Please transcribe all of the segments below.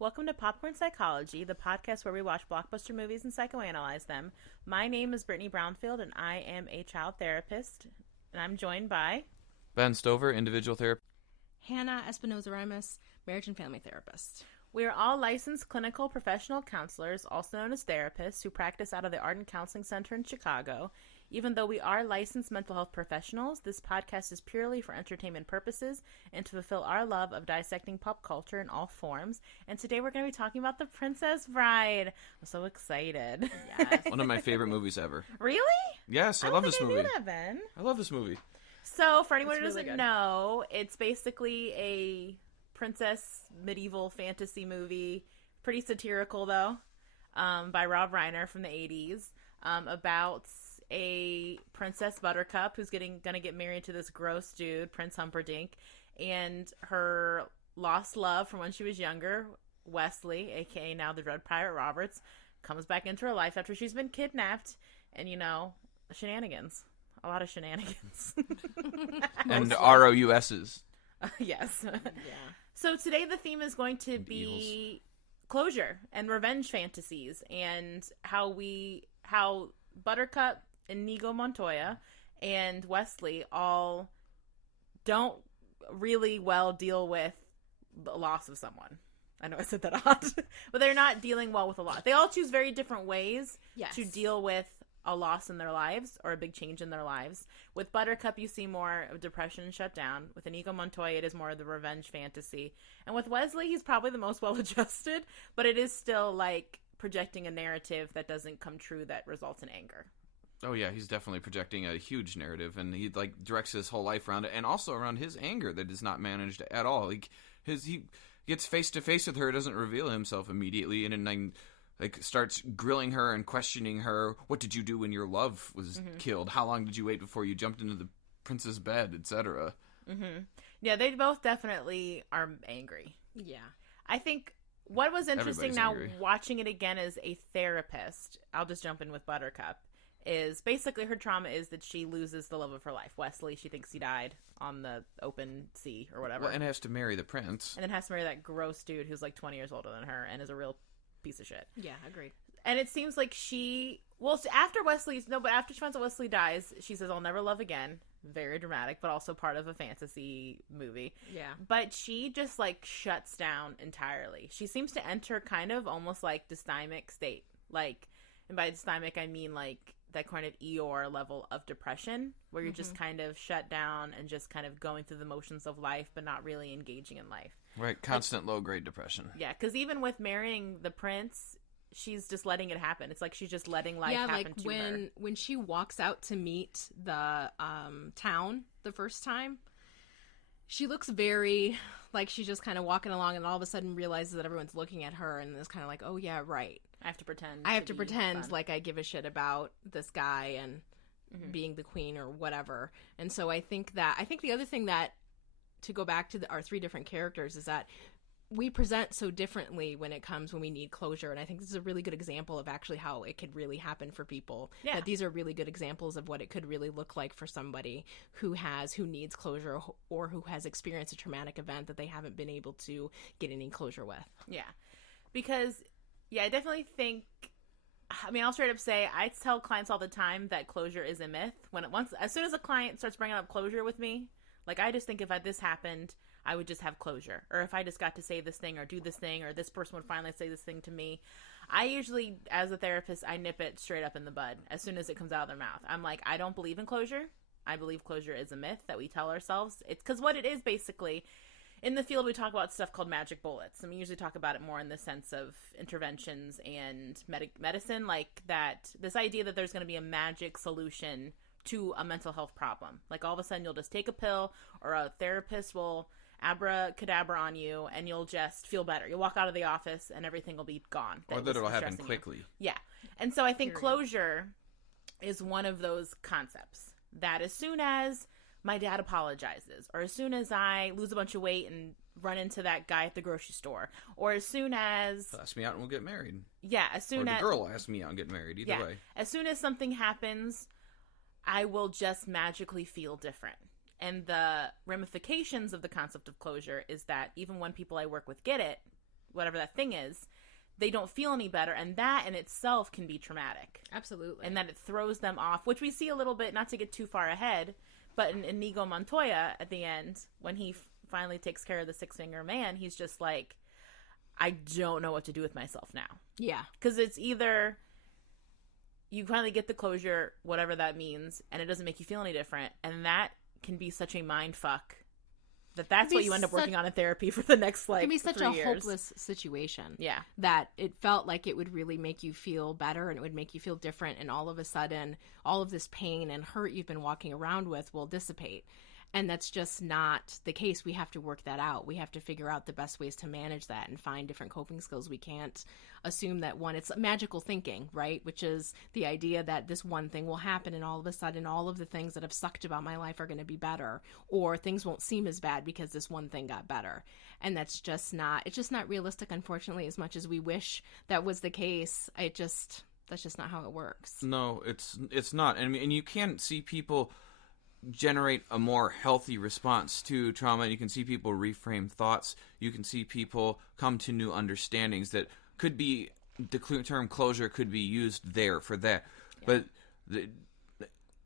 Welcome to Popcorn Psychology, the podcast where we watch blockbuster movies and psychoanalyze them. My name is Brittany Brownfield, and I am a child therapist. And I'm joined by Ben Stover, individual therapist. Hannah Espinoza-Rimas, marriage and family therapist. We are all licensed clinical professional counselors, also known as therapists, who practice out of the Ardent Counseling Center in Chicago. Even though we are licensed mental health professionals, this podcast is purely for entertainment purposes and to fulfill our love of dissecting pop culture in all forms. And today we're going to be talking about The Princess Bride. I'm so excited. Yes. One of my favorite movies ever. Really? Yes, I don't love think this I movie. knew that, Ben. I love this movie. So, for anyone who It's really doesn't good. know, it's basically a princess medieval fantasy movie, pretty satirical though, by Rob Reiner from the 80s, about a Princess Buttercup who's gonna get married to this gross dude, Prince Humperdinck, and her lost love from when she was younger, Westley, aka now the Dread Pirate Roberts, comes back into her life after she's been kidnapped, and shenanigans. A lot of shenanigans. And ROUSs. Yes. Yeah. So today the theme is going to And be closure and revenge fantasies, and how Buttercup, Inigo Montoya, and Westley all don't really well deal with the loss of someone. I know I said that odd, but they're not dealing well with a lot. They all choose very different ways Yes. to deal with a loss in their lives or a big change in their lives. With Buttercup, you see more of depression and shutdown. With Inigo Montoya, it is more of the revenge fantasy. And with Westley, he's probably the most well-adjusted, but it is still like projecting a narrative that doesn't come true that results in anger. Oh yeah, he's definitely projecting a huge narrative, and he directs his whole life around it, and also around his anger that is not managed at all. He gets face to face with her, doesn't reveal himself immediately, and then starts grilling her and questioning her. What did you do when your love was killed? How long did you wait before you jumped into the prince's bed, etc.? Mm-hmm. Yeah, they both definitely are angry. Yeah. I think what was interesting Everybody's now angry. watching it again as a therapist, I'll just jump in with Buttercup, is basically her trauma is that she loses the love of her life. Wesley, she thinks he died on the open sea or whatever. Well, and has to marry the prince. And then has to marry that gross dude who's like 20 years older than her and is a real piece of shit. Yeah, agreed. And it seems like after she finds out Wesley dies, she says, I'll never love again. Very dramatic, but also part of a fantasy movie. Yeah. But she just shuts down entirely. She seems to enter kind of almost like dysthymic state. And by dysthymic, I mean that kind of Eeyore level of depression where you're just kind of shut down and just kind of going through the motions of life, but not really engaging in life. Right, constant low-grade depression. Yeah, because even with marrying the prince, she's just letting it happen. It's like she's just letting life happen to her. When she walks out to meet the town the first time, she looks very like she's just kind of walking along, and all of a sudden realizes that everyone's looking at her, and is kind of like, oh yeah, right. I have to pretend. I have to be pretend fun. like I give a shit about this guy and being the queen or whatever. And so I think the other thing that, to go back to our three different characters, is that we present so differently when we need closure. And I think this is a really good example of actually how it could really happen for people. Yeah. That these are really good examples of what it could really look like for somebody who needs closure or who has experienced a traumatic event that they haven't been able to get any closure with. Yeah. Because, yeah, I definitely think, I'll straight up say, I tell clients all the time that closure is a myth. As soon as a client starts bringing up closure with me, I just think if this happened, I would just have closure. Or if I just got to say this thing or do this thing, or this person would finally say this thing to me, I usually, as a therapist, I nip it straight up in the bud as soon as it comes out of their mouth. I'm like, I don't believe in closure. I believe closure is a myth that we tell ourselves. It's because what it is basically, in the field we talk about stuff called magic bullets. And we usually talk about it more in the sense of interventions and medicine, like that, this idea that there's going to be a magic solution to a mental health problem. Like all of a sudden you'll just take a pill, or a therapist will abracadabra on you and you'll just feel better. You'll walk out of the office and everything will be gone. Or that it'll happen quickly. Yeah. And so I think Period. closure is one of those concepts that as soon as my dad apologizes, or as soon as I lose a bunch of weight and run into that guy at the grocery store, or as soon as Ask me out and we'll get married. yeah, as Or soon the as girl will ask me out and get married. Either way. as soon as something happens, I will just magically feel different. And the ramifications of the concept of closure is that even when people I work with get it, whatever that thing is, they don't feel any better, and that in itself can be traumatic. Absolutely. And that it throws them off, which we see a little bit, not to get too far ahead, but in Inigo Montoya at the end, when he finally takes care of the six-finger man, he's just like, I don't know what to do with myself now. Yeah. Because it's either you finally get the closure, whatever that means, and it doesn't make you feel any different, and that can be such a mind fuck that's what you end up working on in therapy for the next, like, 3 years. It can be such a hopeless situation. Yeah. That it felt like it would really make you feel better and it would make you feel different, and all of a sudden, all of this pain and hurt you've been walking around with will dissipate. And that's just not the case. We have to work that out. We have to figure out the best ways to manage that and find different coping skills. We can't assume that it's magical thinking, right? Which is the idea that this one thing will happen and all of a sudden all of the things that have sucked about my life are going to be better, or things won't seem as bad because this one thing got better. And it's just not realistic, unfortunately, as much as we wish that was the case. That's just not how it works. No, it's not. And you can see people generate a more healthy response to trauma. You can see people reframe thoughts. You can see people come to new understandings that could be, the term closure could be used there for that. Yeah. But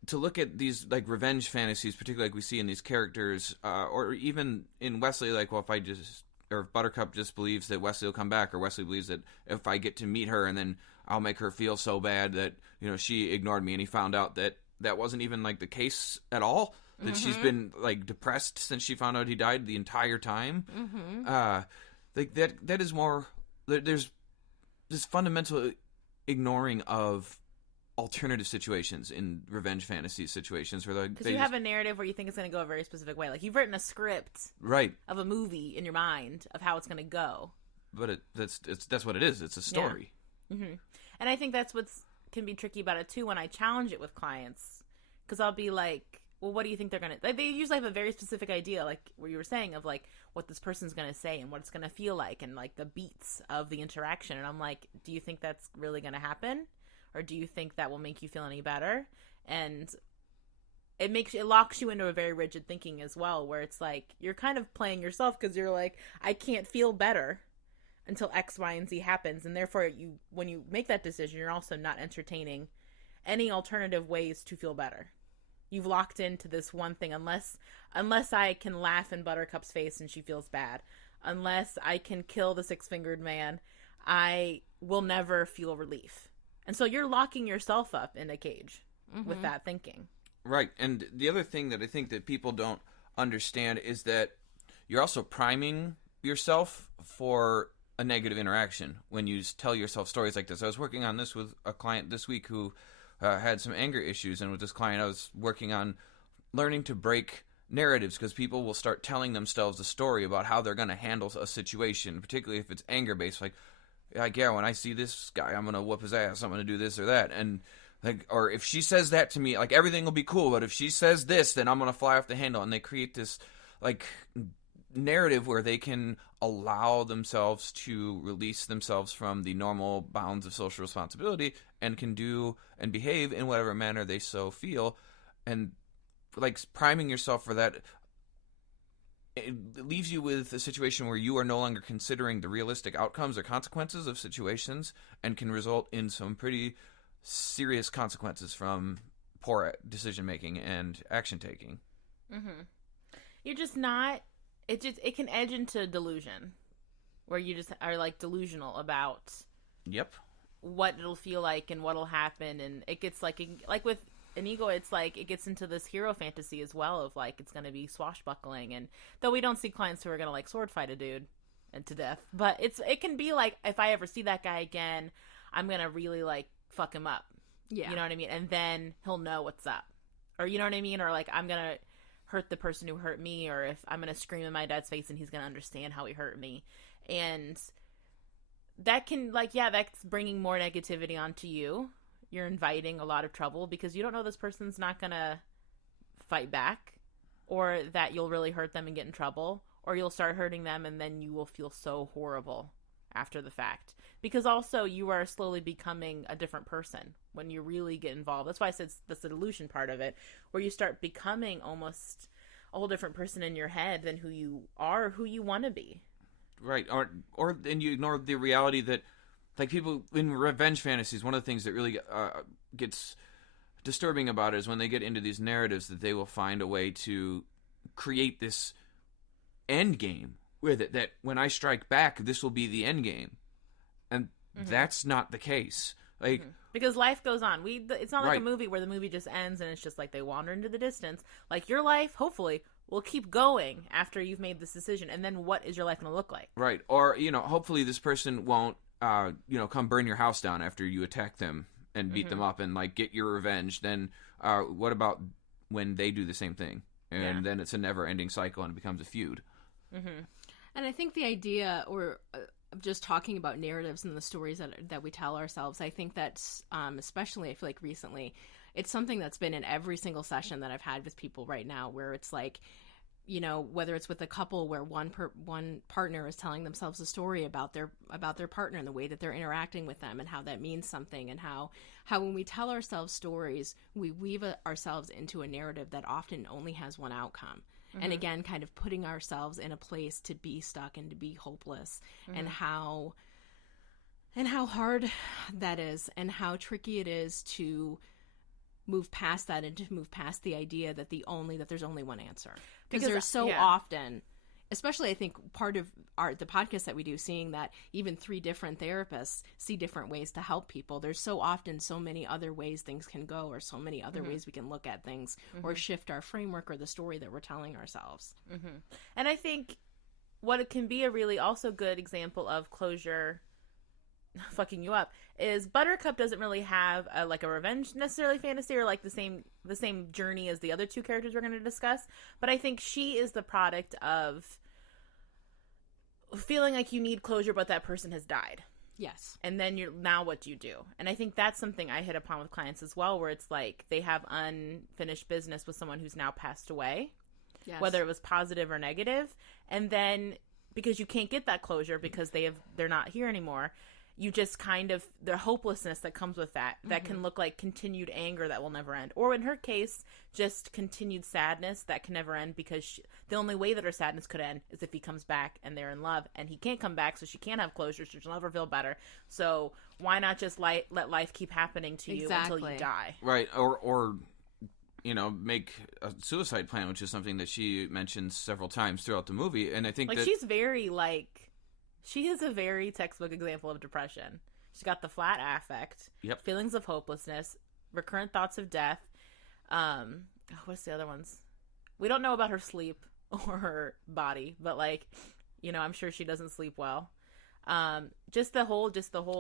to look at these, like, revenge fantasies, particularly like we see in these characters, or even in Westley, like, well, if Buttercup just believes that Westley will come back, or Westley believes that if I get to meet her and then I'll make her feel so bad that, she ignored me, and he found out that wasn't even, like, the case at all, that she's been, like, depressed since she found out he died the entire time. Like, that is more, there's this fundamental ignoring of alternative situations in revenge fantasy situations where because you have a narrative where you think it's going to go a very specific way. Like, you've written a script of a movie in your mind of how it's going to go, but that's what it is. It's a story. And I think that's can be tricky about it too when I challenge it with clients, because I'll be like, well, what do you think they're gonna, like, they usually have a very specific idea, like what you were saying, of like what this person's gonna say and what it's gonna feel like and like the beats of the interaction, and I'm like, do you think that's really gonna happen, or do you think that will make you feel any better? And it locks you into a very rigid thinking as well, where it's like you're kind of playing yourself, because you're like, I can't feel better until X, Y, and Z happens, and therefore when you make that decision, you're also not entertaining any alternative ways to feel better. You've locked into this one thing, unless I can laugh in Buttercup's face and she feels bad, unless I can kill the six-fingered man, I will never feel relief. And so you're locking yourself up in a cage with that thinking. Right, and the other thing that I think that people don't understand is that you're also priming yourself for a negative interaction when you tell yourself stories like this. I was working on this with a client this week who had some anger issues, and with this client I was working on learning to break narratives, because people will start telling themselves a story about how they're going to handle a situation, particularly if it's anger-based, like, yeah, when I see this guy, I'm going to whoop his ass, I'm going to do this or that, and like, or if she says that to me, like, everything will be cool, but if she says this, then I'm going to fly off the handle, and they create this, like, narrative where they can allow themselves to release themselves from the normal bounds of social responsibility and can do and behave in whatever manner they so feel. And like priming yourself for that, it leaves you with a situation where you are no longer considering the realistic outcomes or consequences of situations, and can result in some pretty serious consequences from poor decision making and action taking. You're just not, it can edge into delusion, where you just are like delusional about what it'll feel like and what'll happen, and it gets like with Inigo, it's like it gets into this hero fantasy as well of like it's going to be swashbuckling, and though we don't see clients who are going to like sword fight a dude and to death, but it can be like, if I ever see that guy again, I'm going to really like fuck him up. You know what I mean? And then he'll know what's up, or you know what I mean? Or like, I'm going to hurt the person who hurt me, or if I'm going to scream in my dad's face and he's going to understand how he hurt me. And that can, like, yeah, that's bringing more negativity onto you. You're inviting a lot of trouble because you don't know this person's not going to fight back, or that you'll really hurt them and get in trouble, or you'll start hurting them and then you will feel so horrible after the fact. Because also you are slowly becoming a different person when you really get involved. That's why I said that's the delusion part of it, where you start becoming almost a whole different person in your head than who you are, or who you want to be. Right, or then you ignore the reality that, like, people in revenge fantasies, one of the things that really gets disturbing about it is when they get into these narratives that they will find a way to create this end game with it, that when I strike back, this will be the end game. And that's not the case. Like, because life goes on. It's not like Right. a movie where the movie just ends and it's just like they wander into the distance. Like, your life, hopefully, will keep going after you've made this decision. And then what is your life going to look like? right. Or, hopefully this person won't, come burn your house down after you attack them and beat them up and, like, get your revenge. Then what about when they do the same thing? And then it's a never-ending cycle and it becomes a feud. And I think the idea, or of just talking about narratives and the stories that we tell ourselves, I think that's, especially I feel like recently, it's something that's been in every single session that I've had with people right now, where it's like, whether it's with a couple where one partner is telling themselves a story about their partner and the way that they're interacting with them and how that means something, and how when we tell ourselves stories, we weave ourselves into a narrative that often only has one outcome. And again, kind of putting ourselves in a place to be stuck and to be hopeless, and how hard that is, and how tricky it is to move past that and to move past the idea that there's only one answer. Because there's so often, especially I think part of the podcast that we do, seeing that even 3 different therapists see different ways to help people. There's so often so many other ways things can go, or so many other ways we can look at things, or shift our framework or the story that we're telling ourselves. And I think what it can be a really also good example of closure fucking you up is Buttercup doesn't really have a revenge necessarily fantasy, or like the same journey as the other 2 characters we're going to discuss, but I think she is the product of feeling like you need closure, but that person has died. Yes. And then now what do you do? And I think that's something I hit upon with clients as well, where it's like they have unfinished business with someone who's now passed away, whether it was positive or negative, and then because you can't get that closure because they're not here anymore, you just kind of, the hopelessness that comes with that can look like continued anger that will never end. Or in her case, just continued sadness that can never end, because the only way that her sadness could end is if he comes back and they're in love, and he can't come back, so she can't have closure, so she'll never feel better. So why not just let life keep happening to you until you die? Right. Or make a suicide plan, which is something that she mentions several times throughout the movie. And I think that she's very she is a very textbook example of depression. She's got the flat affect, feelings of hopelessness, recurrent thoughts of death. What's the other ones? We don't know about her sleep or her body, but I'm sure she doesn't sleep well. Just the whole.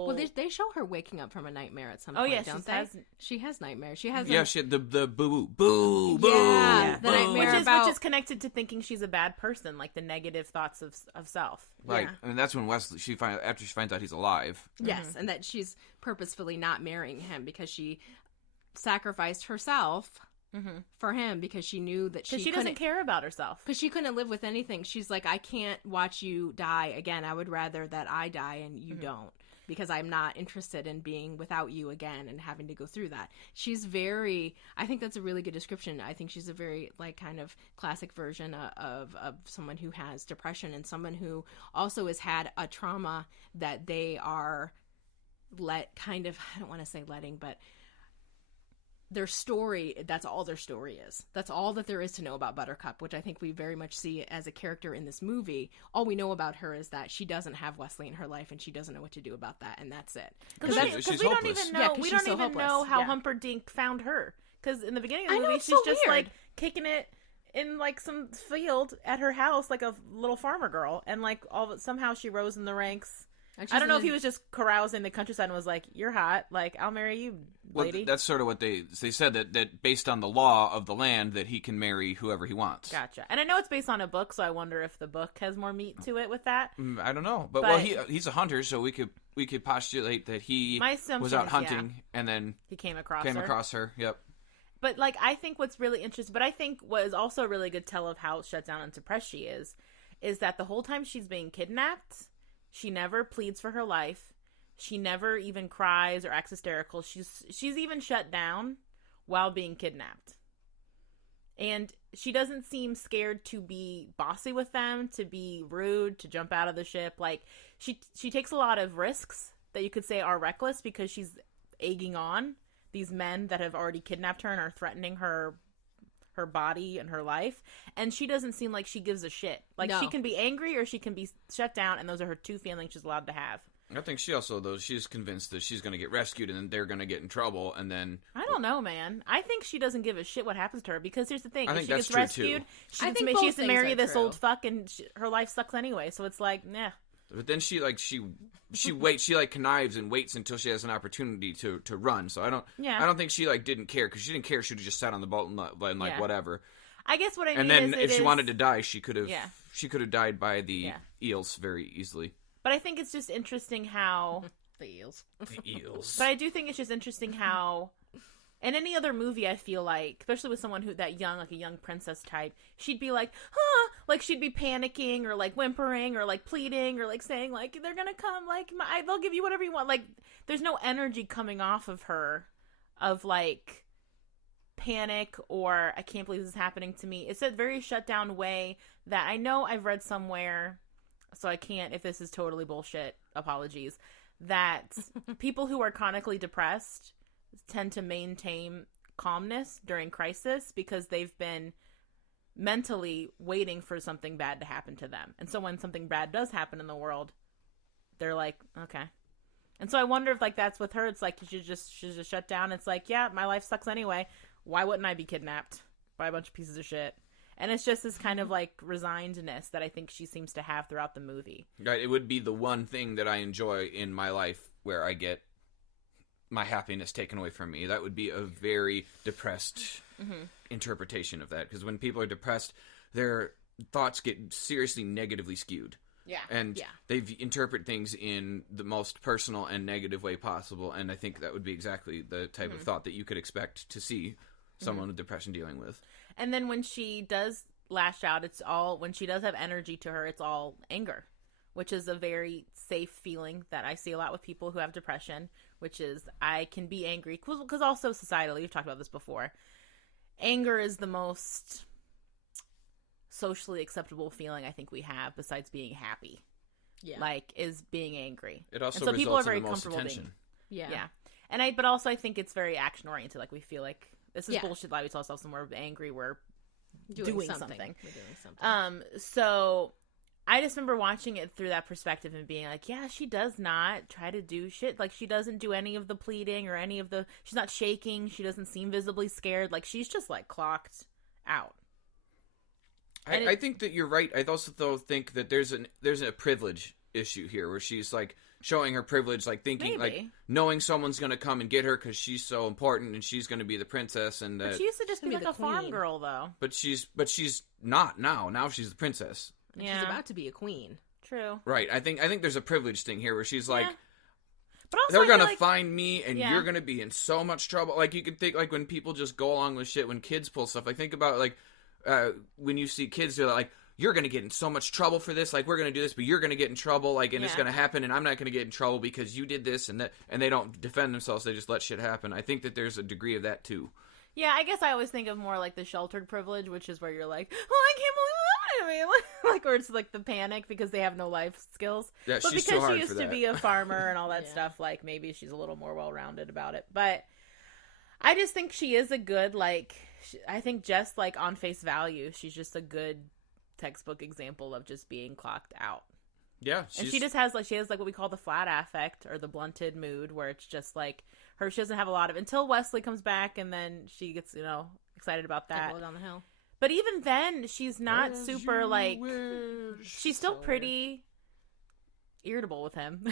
Well, they show her waking up from a nightmare at some point, don't they? She has nightmares. She has. She had the boo boo boo. Yeah, the nightmare which is connected to thinking she's a bad person, like the negative thoughts of self. Right, and that's when Westley after she finds out he's alive. Yes, and that she's purposefully not marrying him because she sacrificed herself for him, because she knew that she doesn't care about herself, because she couldn't live with anything. She's like, I can't watch you die again. I would rather that I die and you don't, because I'm not interested in being without you again and having to go through that. I think that's a really good description. I think she's a very kind of classic version of someone who has depression, and someone who also has had a trauma that they are I don't want to say letting, but their story, that's all their story is. That's all that there is to know about Buttercup, which I think we very much see as a character in this movie. All we know about her is that she doesn't have Wesley in her life, and she doesn't know what to do about that, and that's it. Because we don't even know. We don't even know how Humperdinck found her. Because in the beginning of the movie, she's just weird. Kicking it in some field at her house like a little farmer girl, and somehow she rose in the ranks. I don't know if he was just carousing the countryside and was like, "You're hot, I'll marry you, lady." Well, that's sort of what they said, that based on the law of the land, that he can marry whoever he wants. Gotcha. And I know it's based on a book, so I wonder if the book has more meat to it with that. I don't know, but he's a hunter, so we could postulate that he was out hunting and then he came across her. Yep. But I think what's really interesting, but I think what is also a really good tell of how shut down and suppressed she is that the whole time she's being kidnapped, she never pleads for her life. She never even cries or acts hysterical. She's even shut down while being kidnapped. And she doesn't seem scared to be bossy with them, to be rude, to jump out of the ship. Like, she takes a lot of risks that you could say are reckless because she's egging on these men that have already kidnapped her and are threatening her body and her life. And she doesn't seem like she gives a shit. Like, No. she can be angry or she can be shut down, and those are her two feelings she's allowed to have. I think she also, though, she's convinced that she's going to get rescued and then they're going to get in trouble, and then... I don't know, man. I think she doesn't give a shit what happens to her, because here's the thing. I If think she that's gets true, rescued, too. she I has think to both marry things are this true. old fuck, and her life sucks anyway, so it's like, nah. But then she waits, she like connives and waits until she has an opportunity to run. So I don't think she like didn't care, because she didn't care. She would have just sat on the boat and like Yeah. whatever. I guess what I mean And then is if she wanted to die, she could have Yeah. she could have died by the Yeah. eels very easily. But I think it's just interesting how... The eels. The eels. But I do think it's just interesting how... In any other movie, I feel like, especially with someone that young, like a young princess type, she'd be like, huh, like she'd be panicking or like whimpering or like pleading or like saying like, they're gonna come, like, they'll give you whatever you want. Like, there's no energy coming off of her of like panic or I can't believe this is happening to me. It's a very shut down way that I know I've read somewhere, so I can't, if this is totally bullshit, apologies, that people who are chronically depressed tend to maintain calmness during crisis because they've been mentally waiting for something bad to happen to them. And so when something bad does happen in the world, they're like, okay. And so I wonder if like that's with her. It's like she's just shut down. It's like, yeah, my life sucks anyway. Why wouldn't I be kidnapped by a bunch of pieces of shit? And it's just this kind of like resignedness that I think she seems to have throughout the movie. Right, it would be the one thing that I enjoy in my life where I get my happiness taken away from me. That would be a very depressed interpretation of that. Because when people are depressed, their thoughts get seriously negatively skewed. Yeah. And they interpret things in the most personal and negative way possible. And I think that would be exactly the type of thought that you could expect to see someone with depression dealing with. And then when she does lash out, it's all, when she does have energy to her, it's all anger, which is a very safe feeling that I see a lot with people who have depression, which is I can be angry. Because also societally, we've talked about this before, anger is the most socially acceptable feeling I think we have besides being happy. Yeah. Like, is being angry. It also and so people are results very in the most comfortable attention. being. And but also I think it's very action oriented. Like, we feel like this is bullshit. Like, we tell ourselves when we're angry, we're doing something. We're doing something. So I just remember watching it through that perspective and being like, yeah, she does not try to do shit. Like, she doesn't do any of the pleading or any of the, she's not shaking. She doesn't seem visibly scared. Like, she's just like clocked out. I think that you're right. I also though think that there's a privilege issue here where she's like showing her privilege, like thinking like knowing someone's gonna come and get her because she's so important and she's gonna be the princess. And but she used to just be like a farm girl, though. But she's not now. Now she's the princess. And she's about to be a queen. True. Right. I think there's a privilege thing here where she's like. But also, they're gonna find me, and you're gonna be in so much trouble. Like, you can think, like, when people just go along with shit, when kids pull stuff. Like, think about, like, when you see kids do that, like, you're gonna get in so much trouble for this. Like, we're gonna do this, but you're gonna get in trouble. Like, and it's gonna happen, and I'm not gonna get in trouble because you did this and that. And they don't defend themselves; they just let shit happen. I think that there's a degree of that too. Yeah, I guess I always think of more like the sheltered privilege, which is where you're like, well, I can't believe that happened to me. Like, or it's like the panic because they have no life skills. Yeah, but she's because too hard she used for to that. be a farmer and all that stuff, like, maybe she's a little more well-rounded about it. But I just think she is a good, like, I think just, like, on face value, she's just a good textbook example of just being clocked out. Yeah. And she just has, like, what we call the flat affect or the blunted mood, where it's just, like, she doesn't have a lot of, until Westley comes back and then she gets, excited about that. Go down the hill. But even then, she's not super, like, she's still pretty irritable with him.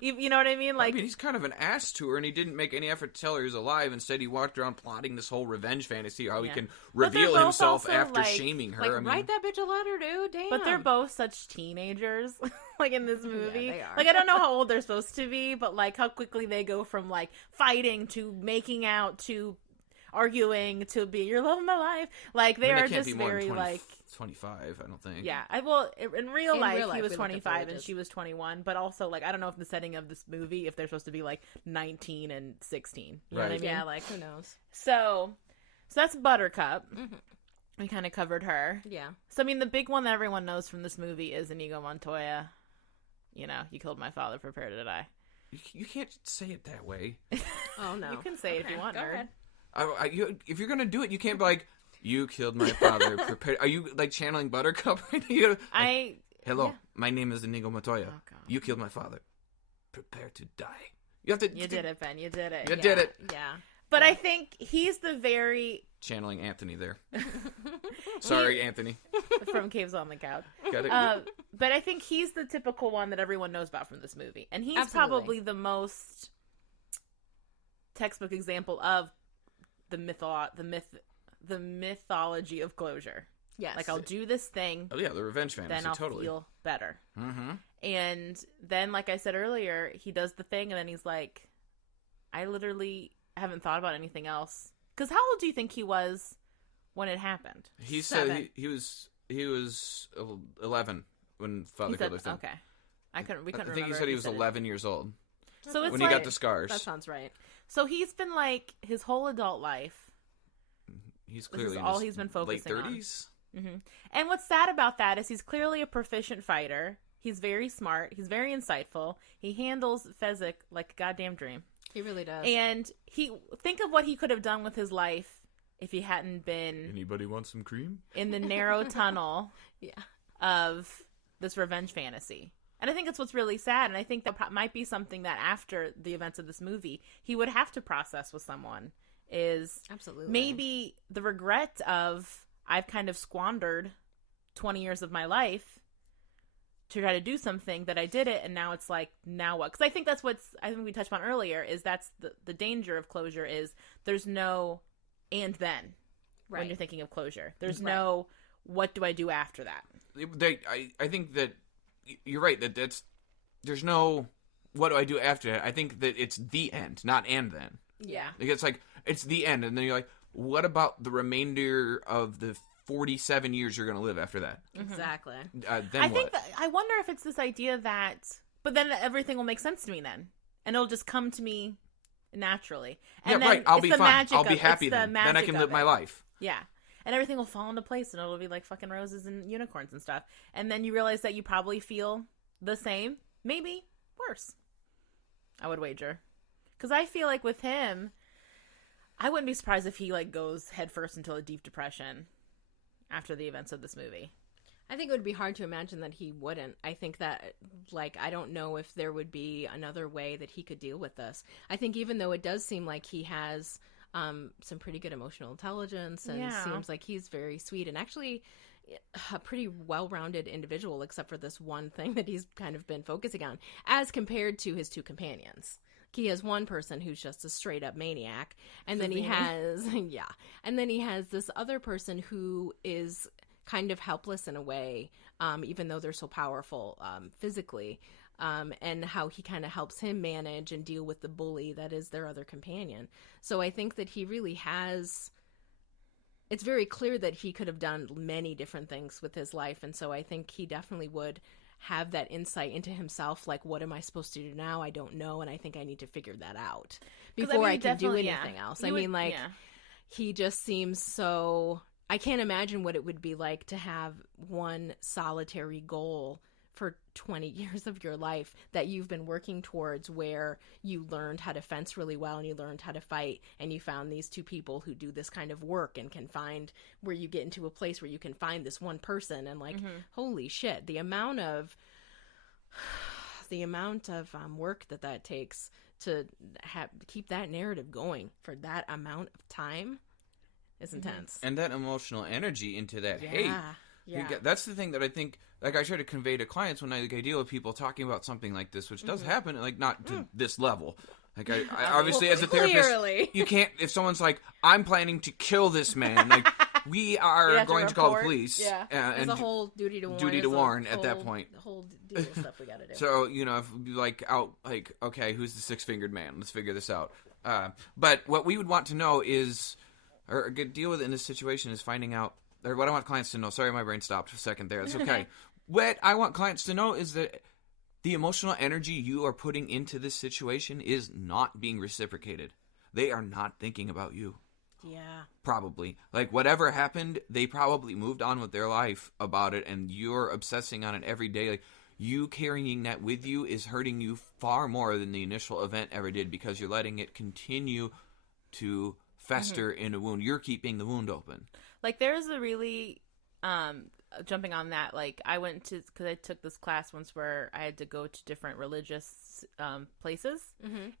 You know what I mean? Like, I mean, he's kind of an ass to her, and he didn't make any effort to tell her he was alive. Instead, he walked around plotting this whole revenge fantasy, how he can reveal himself after shaming her. Like, write that bitch a letter, dude. Damn. But they're both such teenagers, like, in this movie. Yeah, they are. Like, I don't know how old they're supposed to be, but, like, how quickly they go from, like, fighting to making out to arguing to be your love of my life. Like, they are just very, like, 25, I don't think. Yeah, in real life he was 25 and she was 21, but also, like, I don't know if the setting of this movie, if they're supposed to be, like, 19 and 16. You know what I mean? Yeah, like, who knows? So that's Buttercup. We kind of covered her. Yeah. So, I mean, the big one that everyone knows from this movie is Inigo Montoya. You know, you killed my father, prepare to die. You can't say it that way. Oh, no. You can say it if you want, Go nerd. ahead. If you're going to do it, you can't be like, you killed my father, prepare... Are you, like, channeling Buttercup right now? Hello, my name is Inigo Montoya. Oh, God. You killed my father. Prepare to die. You have to... You did it, Ben. You did it. You did it. Yeah. But I think he's the very... Channeling Anthony there. Sorry, Anthony. From Caves on the Couch. Got it. But I think he's the typical one that everyone knows about from this movie. And he's Absolutely. probably the most textbook example of the mythology of closure. Yes. Like, I'll do this thing, Oh, yeah, the revenge fantasy, then I'll totally. feel better. Mm-hmm. And then, like I said earlier, he does the thing, and then he's like, I literally haven't thought about anything else. Because how old do you think he was when it happened? He 7. said he was 11 when father He killed said, his son. okay. We couldn't I remember. think he if said he was it. 11 years old So it's when like, he got the scars. That sounds right. So he's been like his whole adult life. He's This clearly is in all his he's been late focusing on. 30s. Mm-hmm. And what's sad about that is he's clearly a proficient fighter. He's very smart. He's very insightful. He handles Fezzik like a goddamn dream. He really does. And think of what he could have done with his life if he hadn't been Anybody want some cream? in the narrow tunnel Yeah. of this revenge fantasy. And I think that's what's really sad. And I think that might be something that after the events of this movie, he would have to process with someone is Absolutely. maybe the regret of I've kind of squandered 20 years of my life to try to do something that I did it. And now it's like, now what? Because I think that's I think we touched on earlier is that's the danger of closure is there's no and then Right. when you're thinking of closure. There's Right. no what do I do after that? I think that you're right that there's no what do I do after that. I think that it's the end, not and then. Yeah. It's like it's the end, and then you're like, what about the remainder of the 47 years you're going to live after that? Exactly. Then I what? think I wonder if it's this idea that, but then everything will make sense to me then, and it'll just come to me naturally. And then right. I'll it's be the fine. magic I'll be of- happy it's the then. Then I magic can of live my it. life. Yeah, and everything will fall into place, and it'll be like fucking roses and unicorns and stuff. And then you realize that you probably feel the same, maybe worse. I would wager, because I feel like with him, I wouldn't be surprised if he like goes headfirst into a deep depression after the events of this movie. I think it would be hard to imagine that he wouldn't. I think that, like, I don't know if there would be another way that he could deal with this. I think even though it does seem like he has some pretty good emotional intelligence and seems like he's very sweet and actually a pretty well-rounded individual, except for this one thing that he's kind of been focusing on, as compared to his two companions. He has one person who's just a straight-up maniac, and then he has, and then he has this other person who is kind of helpless in a way, even though they're so powerful physically, and how he kind of helps him manage and deal with the bully that is their other companion. So I think that he really has... It's very clear that he could have done many different things with his life, and so I think he definitely would have that insight into himself, like, what am I supposed to do now? I don't know, and I think I need to figure that out before I can do anything else. He just seems so... I can't imagine what it would be like to have one solitary goal for 20 years of your life that you've been working towards, where you learned how to fence really well and you learned how to fight, and you found these two people who do this kind of work and can find where you get into a place where you can find this one person, and like, holy shit, the amount of work that takes to keep that narrative going for that amount of time is intense. And that emotional energy into that hate. Yeah. That's the thing that I think, like, I try to convey to clients when I deal with people talking about something like this, which does happen, like, not to this level. Like, I obviously, as a therapist, you can't, if someone's like, I'm planning to kill this man, like, we are going to call the police. Yeah. There's a whole duty to warn. At that point. The whole deal of stuff we gotta do. So, you know, if we like, okay, who's the six-fingered man? Let's figure this out. But what we would want to know is, or deal with in this situation is finding out, or what I want clients to know. Sorry, my brain stopped for a second there. It's okay. What I want clients to know is that the emotional energy you are putting into this situation is not being reciprocated. They are not thinking about you. Yeah. Probably. Like, whatever happened, they probably moved on with their life about it, and you're obsessing on it every day. Like, you carrying that with you is hurting you far more than the initial event ever did, because you're letting it continue to fester in a wound. You're keeping the wound open. Like, there's a really, jumping on that, like, I went to, because I took this class once where I had to go to different religious places,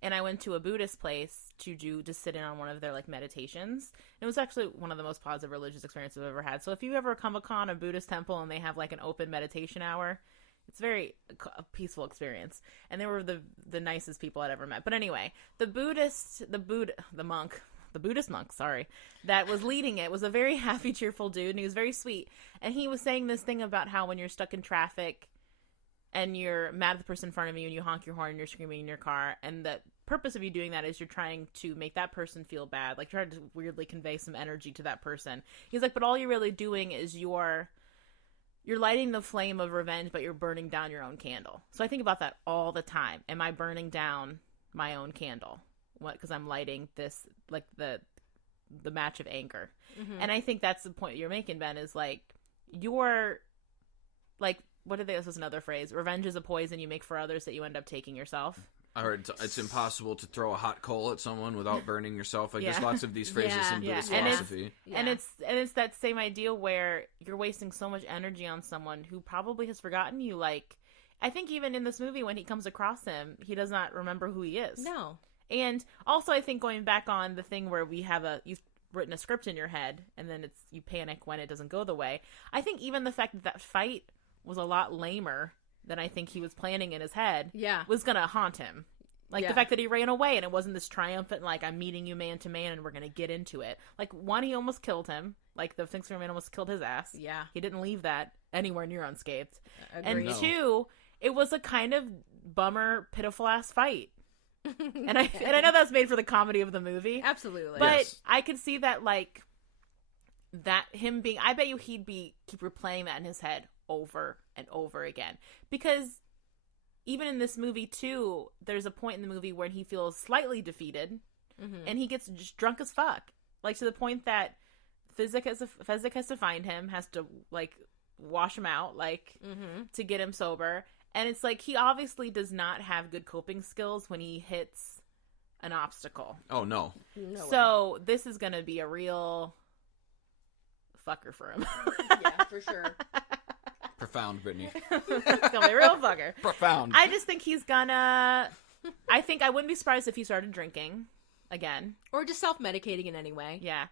and I went to a Buddhist place to sit in on one of their, like, meditations. It was actually one of the most positive religious experiences I've ever had. So if you ever come upon a Buddhist temple and they have, like, an open meditation hour, it's very a peaceful experience. And they were the nicest people I'd ever met. But anyway, the Buddhist monk, sorry, that was leading it was a very happy, cheerful dude, and he was very sweet. And he was saying this thing about how when you're stuck in traffic and you're mad at the person in front of you and you honk your horn and you're screaming in your car, and the purpose of you doing that is you're trying to make that person feel bad, like trying to weirdly convey some energy to that person. He's like, but all you're really doing is you're lighting the flame of revenge, but you're burning down your own candle. So I think about that all the time. Am I burning down my own candle? What? Because I'm lighting this, like, the match of anger. And I think that's the point you're making, Ben, is like, you're like, this is another phrase, revenge is a poison you make for others that you end up taking yourself. I heard it's impossible to throw a hot coal at someone without burning yourself. Like, there's lots of these phrases in Buddhist philosophy. And it's that same idea where you're wasting so much energy on someone who probably has forgotten you. Like, I think even in this movie, when he comes across him, he does not remember who he is. No. And also, I think going back on the thing where you've written a script in your head, and then you panic when it doesn't go the way. I think even the fact that fight was a lot lamer than I think he was planning in his head was going to haunt him. Like, the fact that he ran away and it wasn't this triumphant, like, I'm meeting you man to man and we're going to get into it. Like, one, he almost killed him. Like, the Things Man almost killed his ass. Yeah. He didn't leave that anywhere near unscathed. Agreed. And two, it was a kind of bummer, pitiful-ass fight. And I know that's made for the comedy of the movie. Absolutely. But I could see that, like, that him being, I bet you he'd keep replaying that in his head over and over again. Because even in this movie, too, there's a point in the movie where he feels slightly defeated, and he gets just drunk as fuck. Like, to the point that Fezzik has to find him, has to, like, wash him out, like, to get him sober. And it's like, he obviously does not have good coping skills when he hits an obstacle. Oh, no. So this is going to be a real fucker for him. Yeah, for sure. Profound, Brittany. It's going to be a real fucker. Profound. I just think he's gonna... I wouldn't be surprised if he started drinking again. Or just self-medicating in any way. Yeah.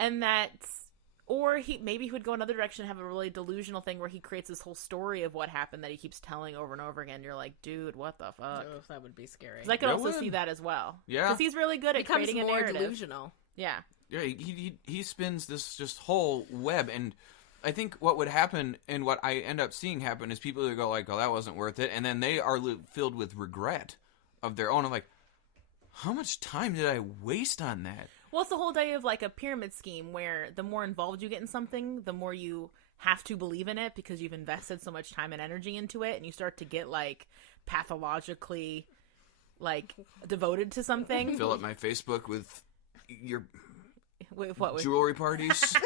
And that's... Or maybe he would go another direction and have a really delusional thing where he creates this whole story of what happened that he keeps telling over and over again. You're like, dude, what the fuck? Oh, that would be scary. Because I could also see that as well. Yeah. Because he's really good at creating a narrative. Delusional. Yeah. Yeah, he spins this just whole web, and I think what would happen, and what I end up seeing happen, is people who go like, oh, that wasn't worth it, and then they are filled with regret of their own. I'm like, how much time did I waste on that? Well, it's the whole idea of, like, a pyramid scheme where the more involved you get in something, the more you have to believe in it because you've invested so much time and energy into it, and you start to get, like, pathologically, like, devoted to something. Fill up my Facebook with your what jewelry parties.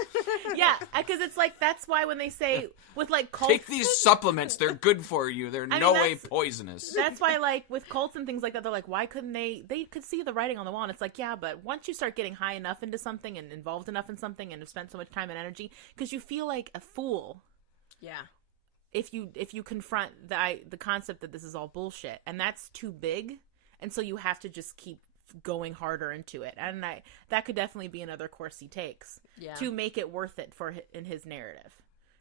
Yeah, because it's like, that's why when they say with, like, cults, take these supplements, they're good for you, they're no way poisonous. That's why, like, with cults and things like that, they're like, why couldn't they could see the writing on the wall, and it's like, yeah, but once you start getting high enough into something and involved enough in something and have spent so much time and energy, because you feel like a fool if you confront the concept that this is all bullshit, and that's too big, and so you have to just keep going harder into it, and that could definitely be another course he takes to make it worth it in his narrative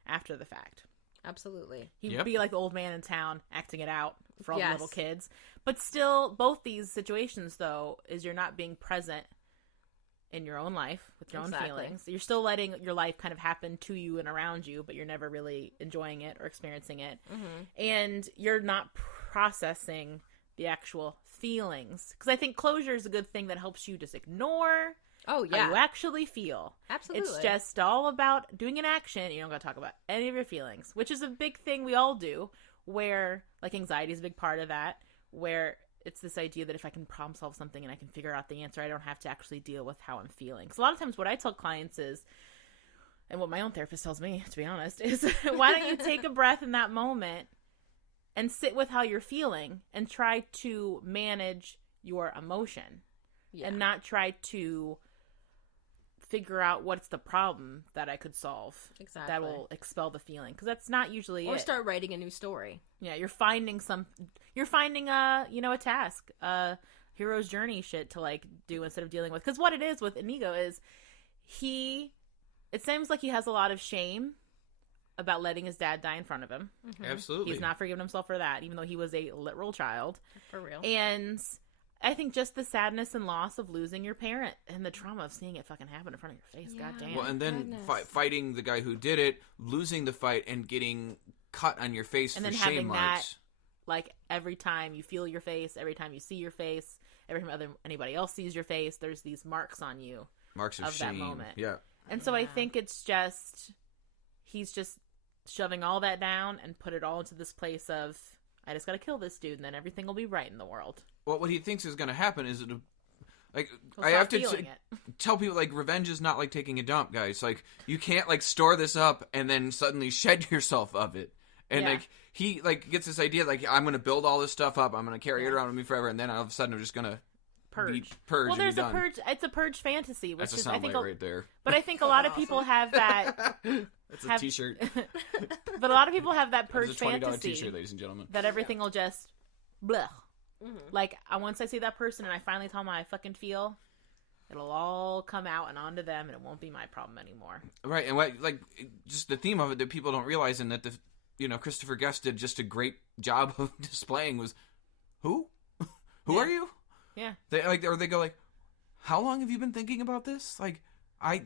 after the fact. Absolutely. He'd be like the old man in town acting it out for all the little kids, but still, both these situations, though, is you're not being present in your own life with your own feelings. You're still letting your life kind of happen to you and around you, but you're never really enjoying it or experiencing it, and you're not processing the actual feelings, because I think closure is a good thing that helps you just ignore how you actually feel. Absolutely. It's just all about doing an action. You don't got to talk about any of your feelings, which is a big thing we all do, where, like, anxiety is a big part of that, where it's this idea that if I can problem solve something and I can figure out the answer, I don't have to actually deal with how I'm feeling. So a lot of times what I tell clients is, and what my own therapist tells me, to be honest, is why don't you take a breath in that moment and sit with how you're feeling and try to manage your emotion and not try to figure out what's the problem that I could solve that will expel the feeling, because that's not usually or start writing a new story. Yeah, you're finding a task, hero's journey shit to like do instead of dealing with. Because what it is with Inigo is it seems like he has a lot of shame about letting his dad die in front of him. Mm-hmm. Absolutely. He's not forgiven himself for that, even though he was a literal child. For real. And I think just the sadness and loss of losing your parent and the trauma of seeing it fucking happen in front of your face. Yeah. God damn. Well, and then fighting the guy who did it, losing the fight, and getting cut on your face and for shame marks. That, like, every time you feel your face, every time you see your face, every time anybody else sees your face, there's these marks on you. Marks of shame. That moment. Yeah. And so I think it's just, he's just shoving all that down and put it all into this place of, I just gotta kill this dude and then everything will be right in the world. Well, what he thinks is gonna happen is I have to tell people, like, revenge is not like taking a dump, guys. Like, you can't, like, store this up and then suddenly shed yourself of it. And, like, he, like, gets this idea, like, I'm gonna build all this stuff up, I'm gonna carry it around with me forever, and then all of a sudden I'm just gonna purge. Well, there's a purge. It's a purge fantasy, which that's a soundbite right there. But I think a lot of people have that. That's a T-shirt. But a lot of people have that purge that's a $20 fantasy. T-shirt, ladies and gentlemen. That everything will just, blech. Mm-hmm. Like, once I see that person and I finally tell them how I fucking feel, it'll all come out and onto them, and it won't be my problem anymore. Right, and what, like, just the theme of it that people don't realize, and that Christopher Guest did just a great job of displaying was, who are you? Yeah. They go like, how long have you been thinking about this? Like, I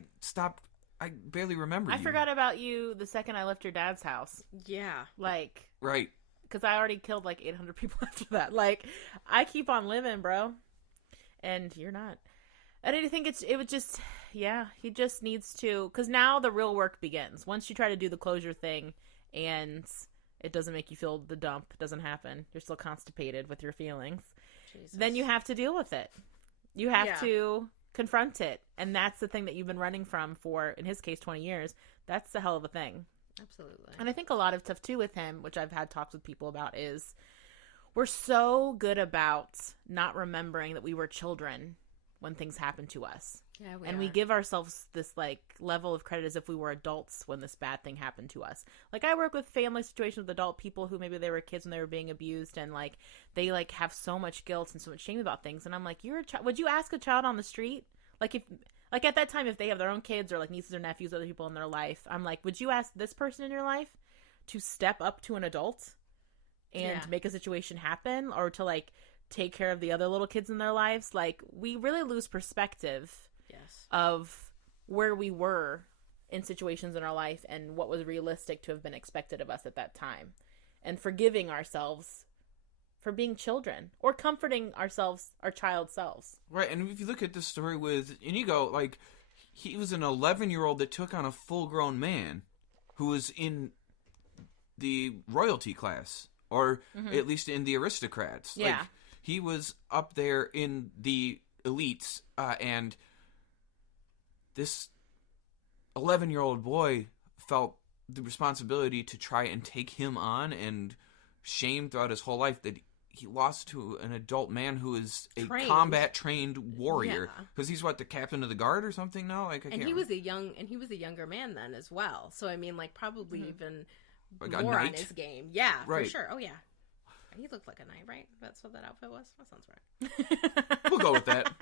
barely remember you. I forgot about you the second I left your dad's house. Yeah. Like. Right. Because I already killed like 800 people after that. Like, I keep on living, bro. And you're not. And I think it would just, he just needs to, because now the real work begins. Once you try to do the closure thing and it doesn't make you feel the dump, it doesn't happen, you're still constipated with your feelings. Jesus. Then you have to deal with it. You have to confront it. And that's the thing that you've been running from for, in his case, 20 years. That's the hell of a thing. Absolutely. And I think a lot of stuff, too, with him, which I've had talks with people about, is we're so good about not remembering that we were children when things happen to us. Yeah, we give ourselves this, like, level of credit as if we were adults when this bad thing happened to us. Like, I work with family situations with adult people who maybe they were kids when they were being abused, and, like, they, like, have so much guilt and so much shame about things. And I'm like, you're a child. Would you ask a child on the street? Like, at that time, if they have their own kids or, like, nieces or nephews, other people in their life, I'm like, would you ask this person in your life to step up to an adult and make a situation happen, or to, like, take care of the other little kids in their lives? Like, we really lose perspective of where we were in situations in our life and what was realistic to have been expected of us at that time, and forgiving ourselves for being children or comforting ourselves, our child selves. Right. And if you look at the story with Inigo, like, he was an 11-year-old that took on a full-grown man who was in the royalty class, or at least in the aristocrats. Yeah. Like, he was up there in the elites, and this 11-year-old boy felt the responsibility to try and take him on, and shame throughout his whole life that he lost to an adult man who is a combat-trained warrior. Because he's, the captain of the guard or something now? Like, he was a younger man then as well. So, I mean, like, probably even like more on his game. Yeah, right. For sure. Oh, yeah. He looked like a knight, right? That's what that outfit was? That sounds right. We'll go with that.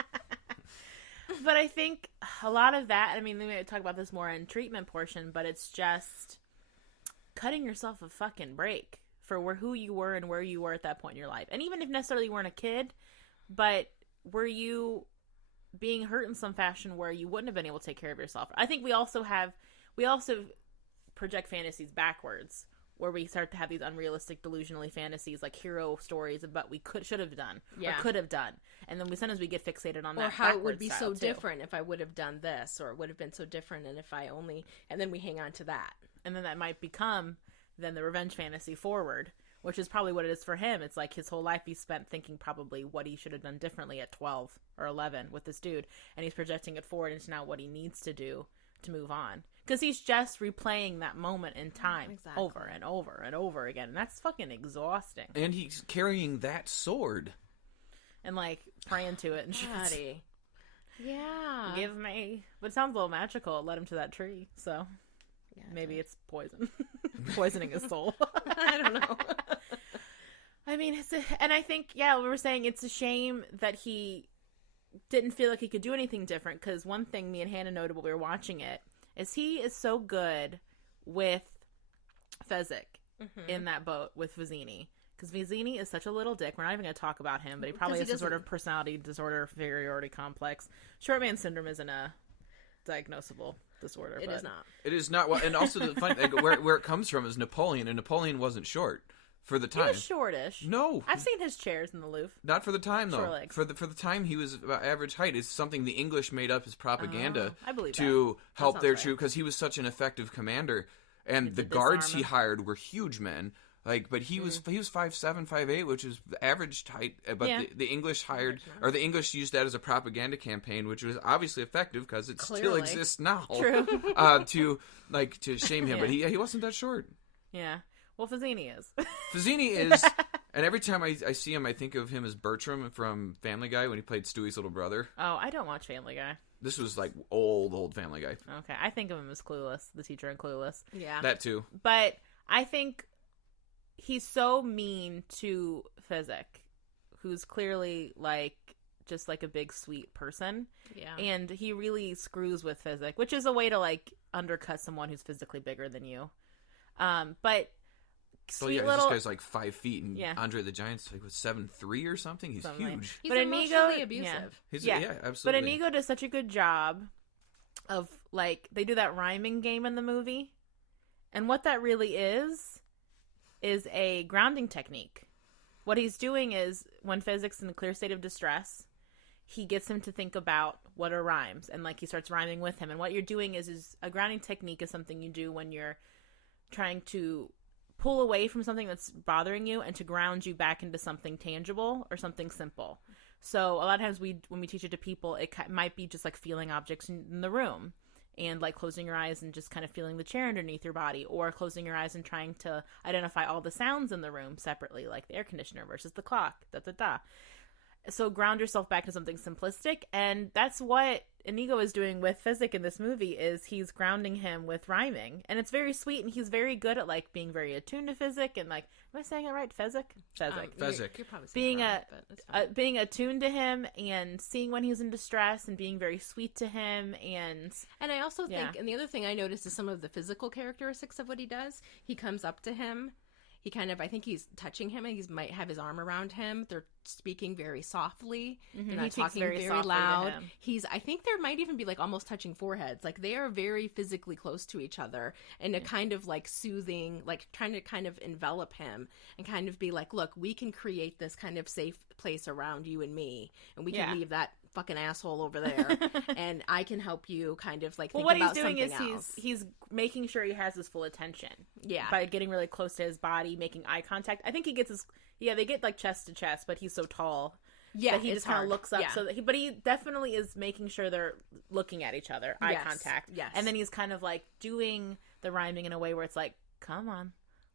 But I think a lot of that, I mean, we may talk about this more in treatment portion, but it's just cutting yourself a fucking break for who you were and where you were at that point in your life. And even if necessarily you weren't a kid, but were you being hurt in some fashion where you wouldn't have been able to take care of yourself? I think we also project fantasies backwards, where we start to have these unrealistic, delusionally fantasies, like hero stories about we should have done, or could have done. And then sometimes we get fixated on that. Or how it would be so different if I would have done this, or it would have been so different, and if I only, and then we hang on to that. And then that might become then the revenge fantasy forward, which is probably what it is for him. It's like his whole life he spent thinking probably what he should have done differently at 12 or 11 with this dude, and he's projecting it forward into now what he needs to do to move on. Because he's just replaying that moment in time over and over and over again, and that's fucking exhausting. And he's carrying that sword. And, like, praying to it and shit. Yeah. Give me... But it sounds a little magical. It led him to that tree, so... Yeah, maybe it's poison. Poisoning his soul. I don't know. I mean, and I think, yeah, we were saying it's a shame that he didn't feel like he could do anything different, because one thing me and Hannah noted while we were watching it is he is so good with Fezzik in that boat with Vizzini. Because Vizzini is such a little dick. We're not even going to talk about him, but he probably has some sort of personality disorder, inferiority complex. Short man syndrome isn't a diagnosable disorder. It is not. It is not. Well, and also the fun, like, where it comes from is Napoleon, and Napoleon wasn't short for the time. He was shortish. No, I've seen his chairs in the Louvre. Not for the time though. Short legs. For the time, he was about average height. It's something the English made up as propaganda I believe to help their right. troops, because he was such an effective commander, and the guards he hired were huge men. Like, but he was 5'7", 5'8", which is the average height. But the English hired, or the English used that as a propaganda campaign, which was obviously effective because it still exists now. True. To shame him, but he wasn't that short. Yeah. Well, Vizzini is. Vizzini is, and every time I see him, I think of him as Bertram from Family Guy when he played Stewie's little brother. Oh, I don't watch Family Guy. This was like old Family Guy. Okay, I think of him as Clueless, the teacher in Clueless. Yeah, that too. But I think he's so mean to Fezzik, who's clearly like just like a big sweet person. Yeah, and he really screws with Fezzik, which is a way to like undercut someone who's physically bigger than you. But sweet little... this guy's like 5 feet, and Andre the Giant's like 7'3" or something. He's huge. He's emotionally abusive. Yeah, absolutely. But Inigo does such a good job of, like, they do that rhyming game in the movie, and what that really is a grounding technique. What he's doing is, when Fezzik's in a clear state of distress, he gets him to think about what are rhymes, and like he starts rhyming with him. And what you're doing is a grounding technique is something you do when you're trying to pull away from something that's bothering you and to ground you back into something tangible or something simple. So a lot of times when we teach it to people, it might be just like feeling objects in the room, and like closing your eyes and just kind of feeling the chair underneath your body, or closing your eyes and trying to identify all the sounds in the room separately, like the air conditioner versus the clock, da-da-da. So ground yourself back to something simplistic, and that's what Inigo is doing with Fezzik in this movie, is he's grounding him with rhyming, and it's very sweet, and he's very good at like being very attuned to Fezzik, and like, am I saying it right? Fezzik. Fezzik. You're probably saying being attuned to him and seeing when he's in distress and being very sweet to him, and I also think, and the other thing I noticed is some of the physical characteristics of what he does. He comes up to him. He kind of, I think he's touching him, and he might have his arm around him. They're speaking very softly. Mm-hmm. They're not talking very loud. I think there might even be like almost touching foreheads. Like they are very physically close to each other, and a kind of like soothing, like trying to kind of envelop him and kind of be like, look, we can create this kind of safe place around you and me, and we can leave that fucking asshole over there, and I can help you kind of like think about something else. What he's doing is he's making sure he has his full attention. Yeah. By getting really close to his body, making eye contact. I think he gets they get like chest to chest, but he's so tall. Yeah, that he just kind of looks up. Yeah. So that but he definitely is making sure they're looking at each other, eye contact. Yes. And then he's kind of like doing the rhyming in a way where it's like, come on,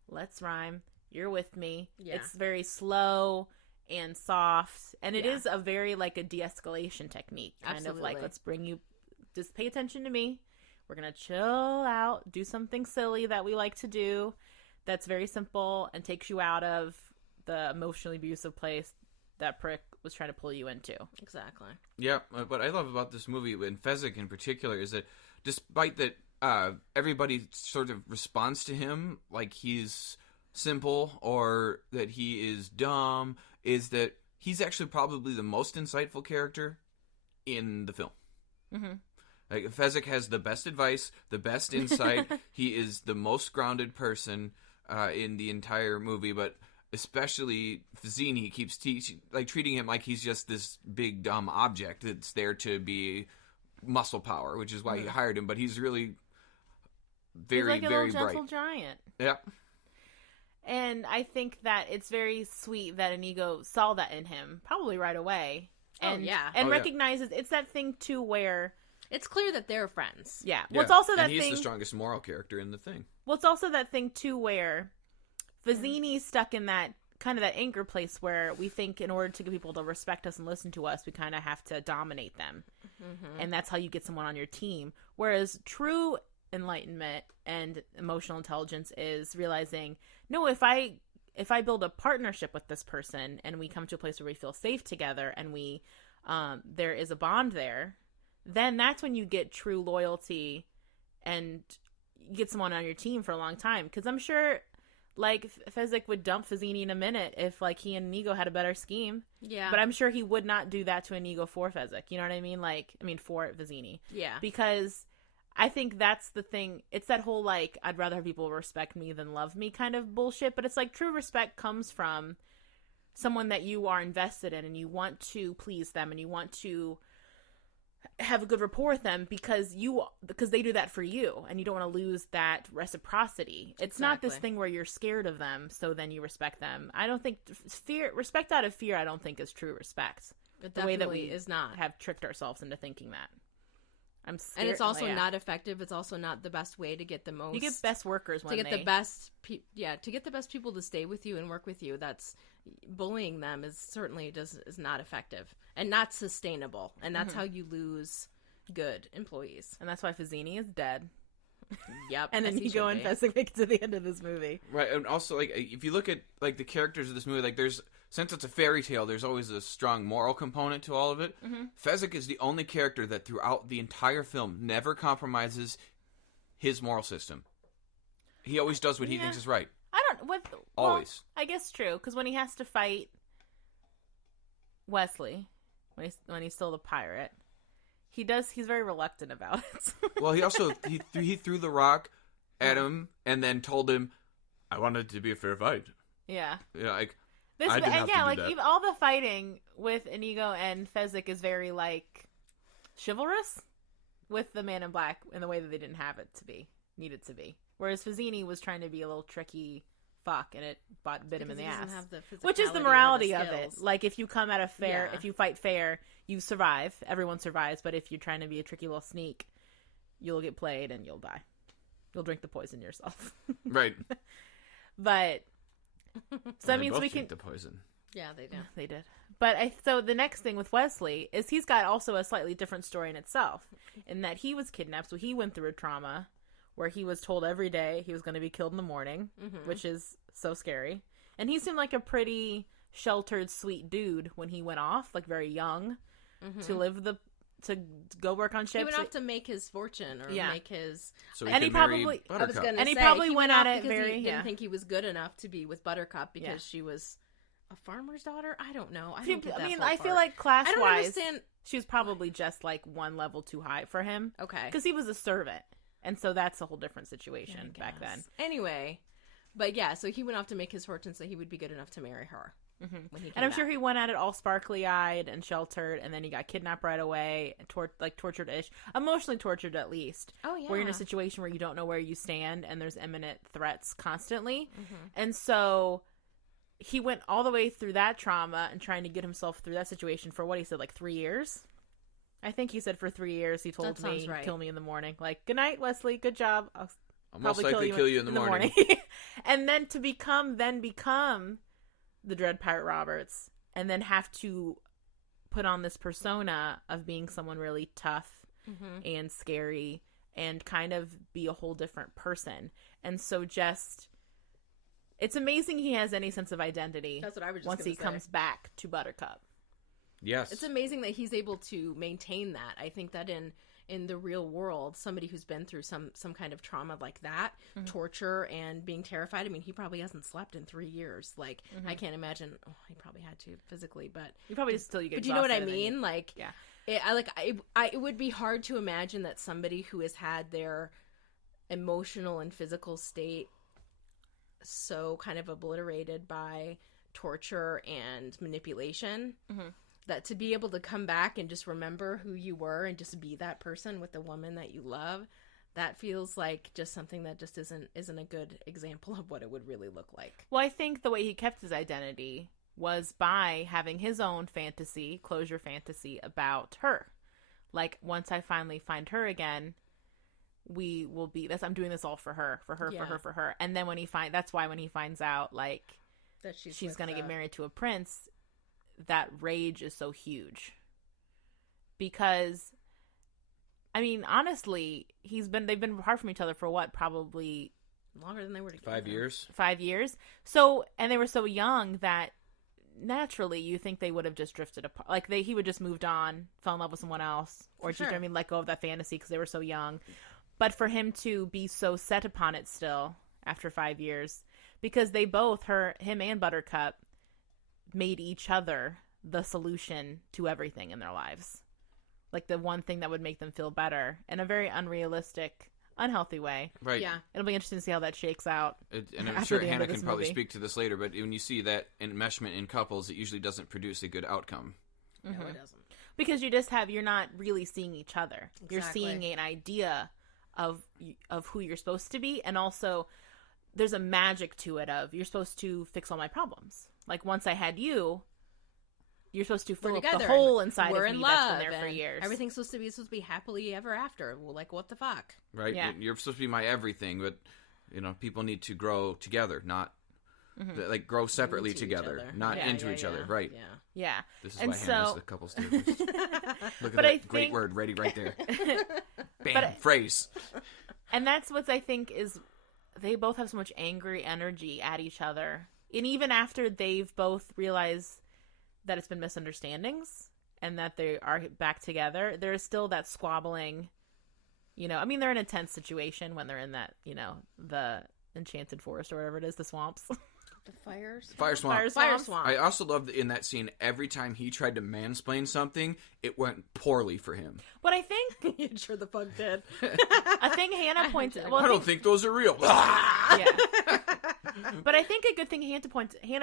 let's rhyme. You're with me. Yeah. It's very slow and soft, and it is a very like a de-escalation technique, kind of like, let's bring you, just pay attention to me, we're gonna chill out, do something silly that we like to do that's very simple and takes you out of the emotionally abusive place that prick was trying to pull you into. Exactly. Yeah, what I love about this movie, and Fezzik in particular, is that despite that everybody sort of responds to him like he's simple or that he is dumb, is that he's actually probably the most insightful character in the film. Mm-hmm. Like, Fezzik has the best advice, the best insight. He is the most grounded person in the entire movie, but especially Vizzini keeps treating him like he's just this big dumb object that's there to be muscle power, which is why he hired him. But he's really very, he's like very a little bright. gentle giant. Yeah. And I think that it's very sweet that Inigo saw that in him, probably right away. And, and recognizes it's that thing, too, where... It's clear that they're friends. Yeah. Well, it's also that and he's thing... the strongest moral character in the thing. Well, it's also that thing, too, where Vizzini's stuck in that kind of that anchor place where we think in order to get people to respect us and listen to us, we kind of have to dominate them. Mm-hmm. And that's how you get someone on your team. Whereas true enlightenment and emotional intelligence is realizing, no, if I build a partnership with this person and we come to a place where we feel safe together and we there is a bond there, then that's when you get true loyalty and you get someone on your team for a long time. Because I'm sure, like, Fezzik would dump Vizzini in a minute if, like, he and Inigo had a better scheme. Yeah. But I'm sure he would not do that to Inigo for Fezzik. You know what I mean? For Vizzini. Yeah. Because I think that's the thing. It's that whole, like, I'd rather have people respect me than love me kind of bullshit. But it's like true respect comes from someone that you are invested in and you want to please them and you want to have a good rapport with them because they do that for you and you don't want to lose that reciprocity. It's not this thing where you're scared of them, so then you respect them. I don't think respect out of fear, I don't think is true respect. It the way that we is not have tricked ourselves into thinking that. I'm scared, and it's also not effective. It's also not the best way to get the most. You get best workers when to get the best. To get the best people to stay with you and work with you. That's bullying them is not effective and not sustainable. And that's how you lose good employees. And that's why Vizzini is dead. Yep. And then Inigo and Fezzik make it to the end of this movie. Right, and also, like, if you look at, like, the characters of this movie, like, since it's a fairy tale, there's always a strong moral component to all of it. Mm-hmm. Fezzik is the only character that throughout the entire film never compromises his moral system. He always does what he thinks is right. Always. I guess true, because when he has to fight Westley, when he's still the pirate, he's very reluctant about it. Well, he threw the rock at him and then told him, "I wanted it to be a fair fight." Yeah. Yeah, like I didn't have to do that. Even all the fighting with Inigo and Fezzik is very like chivalrous with the Man in Black in the way that they didn't have it to be needed to be. Whereas Vizzini was trying to be a little tricky fuck and it bit him in the ass. Which is the morality of it. Like if you come at if you fight fair, you survive. Everyone survives. But if you're trying to be a tricky little sneak, you'll get played and you'll die. You'll drink the poison yourself. Right. But so that means we can the poison. Yeah, they did. They did. But so the next thing with Westley is he's got also a slightly different story in itself, in that he was kidnapped, so he went through a trauma where he was told every day he was going to be killed in the morning, which is so scary. And he seemed like a pretty sheltered, sweet dude when he went off, like very young, to go work on ships. He went off to make his fortune or make his. So he probably went at it very. He didn't think he was good enough to be with Buttercup because she was a farmer's daughter. I don't know. I feel like class I don't wise, understand. She was probably just like one level too high for him. Okay, because he was a servant, and so that's a whole different situation back then. Anyway, but yeah, so he went off to make his fortune, so he would be good enough to marry her. When he and I'm sure he went at it all sparkly-eyed and sheltered, and then he got kidnapped right away, tortured-ish, emotionally tortured at least. Oh yeah, where you're in a situation where you don't know where you stand, and there's imminent threats constantly, and so he went all the way through that trauma and trying to get himself through that situation for what he said, like 3 years. I think he said for 3 years. He told me, "Kill me in the morning." Like, "Good night, Wesley. Good job. I'll most likely kill you in the morning." And then to become the Dread Pirate Roberts, and then have to put on this persona of being someone really tough and scary and kind of be a whole different person. And so it's amazing he has any sense of identity. That's what I was just once he comes back to Buttercup. Yes. It's amazing that he's able to maintain that. I think that in the real world, somebody who's been through some kind of trauma like that, torture and being terrified. I mean, he probably hasn't slept in 3 years. Like, I can't imagine. Oh, he probably had to physically, but you probably still get. But you know what I mean? Like, yeah. It would be hard to imagine that somebody who has had their emotional and physical state so kind of obliterated by torture and manipulation. That to be able to come back and just remember who you were and just be that person with the woman that you love, that feels like just something that just isn't a good example of what it would really look like. Well, I think the way he kept his identity was by having his own closure fantasy about her. Like, once I finally find her again, we will be this. I'm doing this all for her. And then that's why when he finds out, like, that she's going to get married to a prince, that rage is so huge. Because, I mean, honestly, they've been apart from each other for what, probably longer than they were together. 5 years. 5 years. So, and they were so young that naturally you think they would have just drifted apart. Like, he would just moved on, fell in love with someone else, or sure. let go of that fantasy because they were so young. But for him to be so set upon it still after 5 years, because they both, him and Buttercup, made each other the solution to everything in their lives. Like, the one thing that would make them feel better in a very unrealistic, unhealthy way. Right. Yeah. It'll be interesting to see how that shakes out. And I'm sure Hannah can probably speak to this later, but when you see that enmeshment in couples, it usually doesn't produce a good outcome. No, it doesn't. Because you're not really seeing each other. Exactly. You're seeing an idea of who you're supposed to be, and also there's a magic to it of you're supposed to fix all my problems. Like, once I had you, you're supposed to fill up the hole inside of me that's been there for years. Everything's supposed to be happily ever after. Well, like, what the fuck? Right? Yeah. You're supposed to be my everything, but, people need to grow together, not, like, grow separately together, not into each other. Right. Yeah. This is why Hannah's the couples therapist. Look at that great word ready right there. Bam, phrase. And that's what I think is, they both have so much angry energy at each other. And even after they've both realized that it's been misunderstandings and that they are back together, there's still that squabbling, I mean, they're in a tense situation when they're in that, the enchanted forest or whatever it is, the swamps. The fire swamp. I also loved in that scene, every time he tried to mansplain something, it went poorly for him. But I think you sure the fuck did. I think Hannah pointed. I don't think those are real. Yeah. But I think a good thing Hannah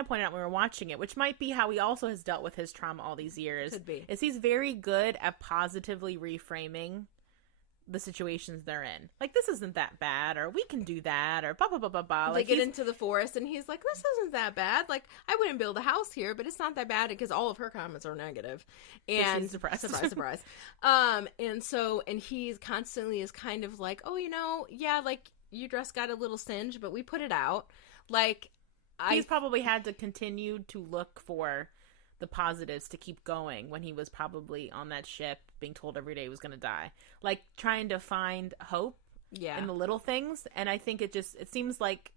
pointed out when we were watching it, which might be how he also has dealt with his trauma all these years, could be, is he's very good at positively reframing the situations they're in. Like, this isn't that bad, or we can do that, or blah, blah, blah, blah, blah. They get into the forest, and he's like, this isn't that bad. Like, I wouldn't build a house here, but it's not that bad, because all of her comments are negative. And surprise, surprise. And he's constantly is kind of like, oh, like, your dress got a little singe, but we put it out. Like, he's probably had to continue to look for the positives to keep going when he was probably on that ship being told every day he was going to die. Like, trying to find hope in the little things. And I think it seems like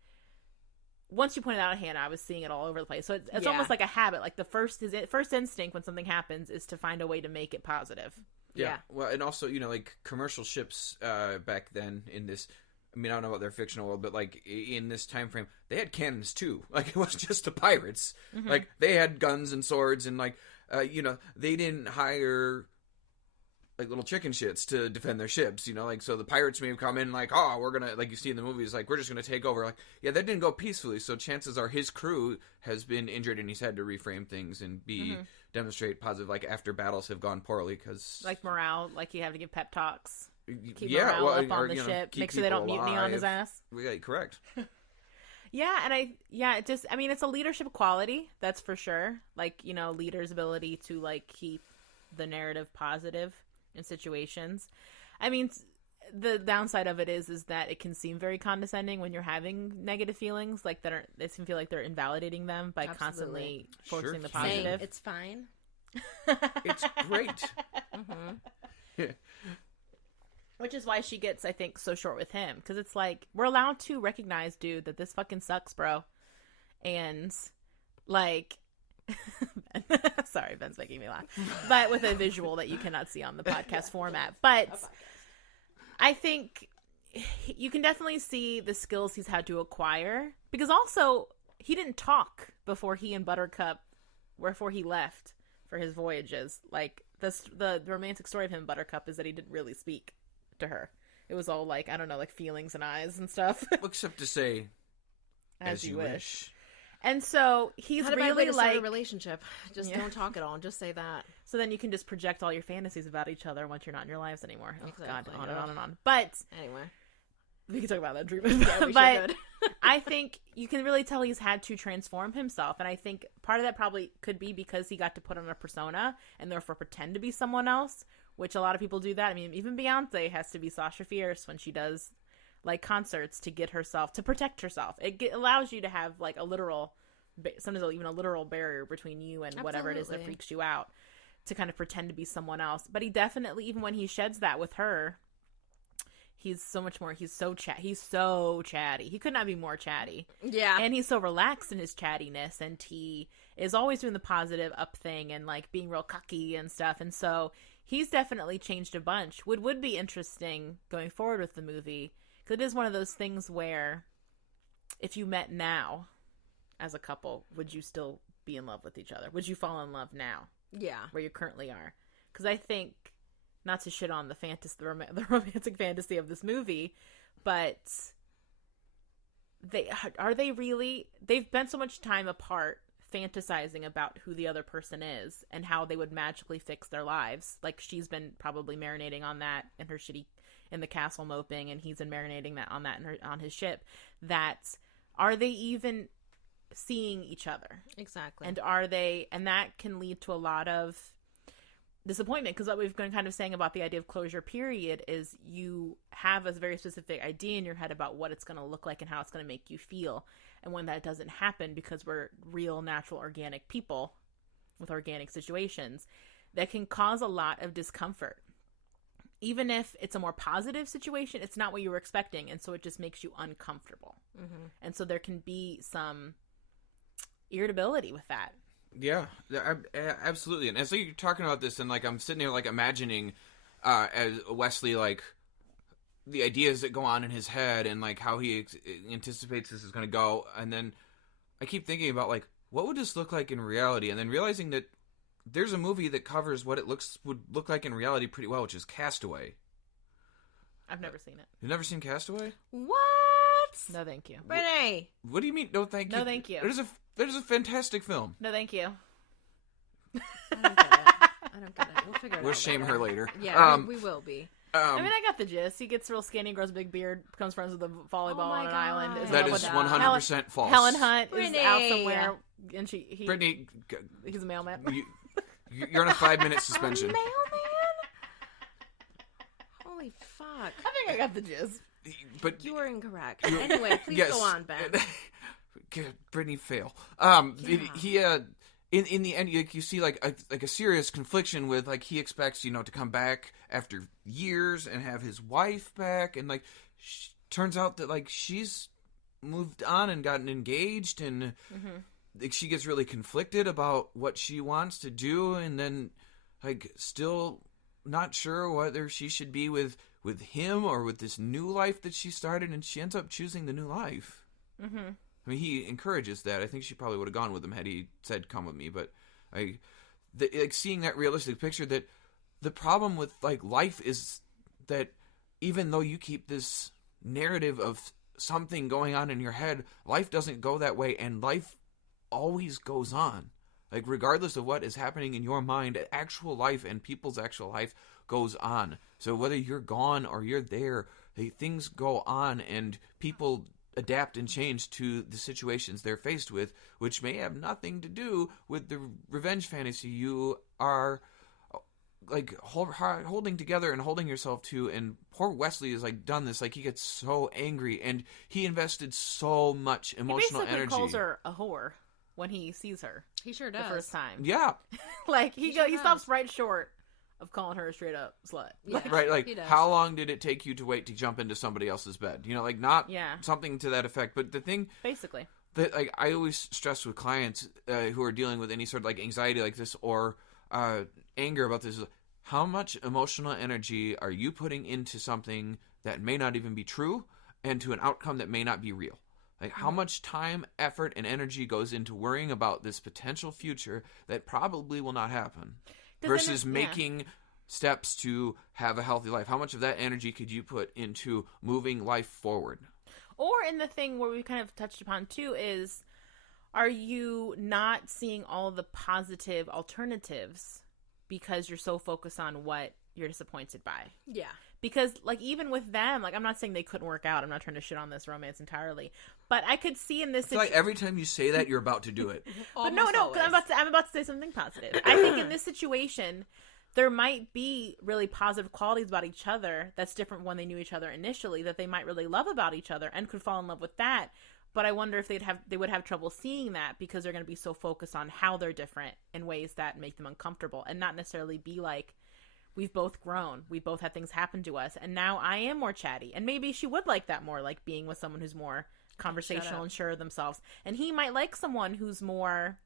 once you pointed out Hannah, I was seeing it all over the place. So it's almost like a habit. Like, his first instinct when something happens is to find a way to make it positive. Yeah. Well, and also, like, commercial ships back then in this, I mean, I don't know about their fictional world, but, like, in this time frame, they had cannons, too. Like, it wasn't just the pirates. Mm-hmm. Like, they had guns and swords, and, like, they didn't hire, like, little chicken shits to defend their ships, Like, so the pirates may have come in, like, oh, we're gonna, like you see in the movies, like, we're just gonna take over. Like, yeah, that didn't go peacefully, so chances are his crew has been injured, and he's had to reframe things and demonstrate positive, like, after battles have gone poorly, because... Like morale, like, you have to give pep talks. Keep morale up on the ship. Make sure they don't mutiny on his ass. Yeah, correct. It's a leadership quality, that's for sure. Like, leaders' ability to, like, keep the narrative positive in situations. I mean, the downside of it is that it can seem very condescending when you're having negative feelings, like, it can feel like they're invalidating them by constantly forcing the positive. Saying it's fine. It's great. Mm-hmm. Which is why she gets, I think, so short with him. Because it's like, we're allowed to recognize, dude, that this fucking sucks, bro. And, like... Sorry, Ben's making me laugh. But with a visual that you cannot see on the podcast format. But I think you can definitely see the skills he's had to acquire. Because also, he didn't talk before he and Buttercup... before he left for his voyages. Like, the romantic story of him and Buttercup is that he didn't really speak to her. It was all like, I don't know, like feelings and eyes and stuff. Except to say, as you wish. And so he's really like a relationship. Just don't talk at all. Just say that. So then you can just project all your fantasies about each other once you're not in your lives anymore. Oh, exactly. God, on and on and on. But anyway, We can talk about that treatment. Yeah, we But should. I think you can really tell he's had to transform himself. And I think part of that probably could be because he got to put on a persona and therefore pretend to be someone else, which a lot of people do that. I mean, even Beyonce has to be Sasha Fierce when she does like concerts to get herself, to protect herself. Allows you to have like a literal, sometimes even a literal barrier between you and whatever it is that Absolutely. freaks you out, to kind of pretend to be someone else. But he definitely, even when he sheds that with her, he's so much more, he's so chatty. He could not be more chatty. Yeah. And he's so relaxed in his chattiness, and he is always doing the positive up thing and like being real cocky and stuff. And so he's definitely changed a bunch. Would be interesting going forward with the movie, because it is one of those things where if you met now as a couple, would you still be in love with each other? Would you fall in love now Yeah. where you currently are? Because I think, not to shit on the romantic fantasy of this movie, but they've spent so much time apart fantasizing about who the other person is and how they would magically fix their lives. Like, she's been probably marinating on that in her in the castle moping, and he's been marinating on his ship. That, are they even seeing each other? Exactly. And that can lead to a lot of disappointment, because what we've been kind of saying about the idea of closure period is you have a very specific idea in your head about what it's going to look like and how it's going to make you feel. And when that doesn't happen, because we're real, natural, organic people with organic situations, that can cause a lot of discomfort. Even if it's a more positive situation, it's not what you were expecting, and so it just makes you uncomfortable. Mm-hmm. And so there can be some irritability with that. Yeah, absolutely. And as you're talking about this, and like I'm sitting there like imagining as Westley, like the ideas that go on in his head and like how he anticipates this is going to go, and then I keep thinking about like what would this look like in reality, and then realizing that there's a movie that covers what it would look like in reality pretty well, which is Castaway. I've never seen it. You've never seen Castaway? What? No, thank you. Renee. What do you mean? No, thank you. No, thank you. There's a fantastic film. No, thank you. I don't get it. We'll figure it out. We'll shame her later. Yeah, we will be. I mean, I got the gist. He gets real skinny, grows a big beard, becomes friends with a volleyball Oh my on an God. island. Is That in love is with 100% false. Helen Hunt is Brittany. out somewhere, and Brittany, he's a mailman. you're on a 5-minute suspension. Mailman? Holy fuck. I think I got the gist. But You are incorrect. Anyway, please yes. go on, Ben. Brittany fail. He in the end, you see like a serious confliction with like he expects to come back after years and have his wife back, and like turns out that like she's moved on and gotten engaged, and like, she gets really conflicted about what she wants to do, and then like still not sure whether she should be with him or with this new life that she started, and she ends up choosing the new life. Mm-hmm. I mean, he encourages that. I think she probably would have gone with him had he said, "Come with me." But like seeing that realistic picture, that the problem with like life is that even though you keep this narrative of something going on in your head, life doesn't go that way, and life always goes on. Like regardless of what is happening in your mind, actual life and people's actual life goes on. So whether you're gone or you're there, things go on, and people adapt and change to the situations they're faced with, which may have nothing to do with the revenge fantasy you are like holding together and holding yourself to. And poor Westley has like done this. Like he gets so angry, and he invested so much emotional he basically energy. calls her a whore when he sees her He sure the does. first time. Yeah, Like he sure stops does. right short of calling her a straight up slut. Yeah. right. He Like does. how long did it take you to wait to jump into somebody else's bed? Like not Yeah. something to that effect. But the thing Basically. that like I always stress with clients who are dealing with any sort of like anxiety like this or anger about this is how much emotional energy are you putting into something that may not even be true and to an outcome that may not be real. Like how much time, effort, and energy goes into worrying about this potential future that probably will not happen versus making steps to have a healthy life. How much of that energy could you put into moving life forward? Or in the thing where we kind of touched upon too is, are you not seeing all the positive alternatives because you're so focused on what you're disappointed by. Yeah. Because, like, even with them, like, I'm not saying they couldn't work out. I'm not trying to shit on this romance entirely. But I could see in this It's like every time you say that, you're about to do it. But no, because I'm about to say something positive. I think in this situation, there might be really positive qualities about each other that's different when they knew each other initially, that they might really love about each other and could fall in love with that. But I wonder if they would have trouble seeing that because they're going to be so focused on how they're different in ways that make them uncomfortable, and not necessarily be like, we've both grown. We both had things happen to us. And now I am more chatty. And maybe she would like that more, like being with someone who's more conversational and sure of themselves. And he might like someone who's more,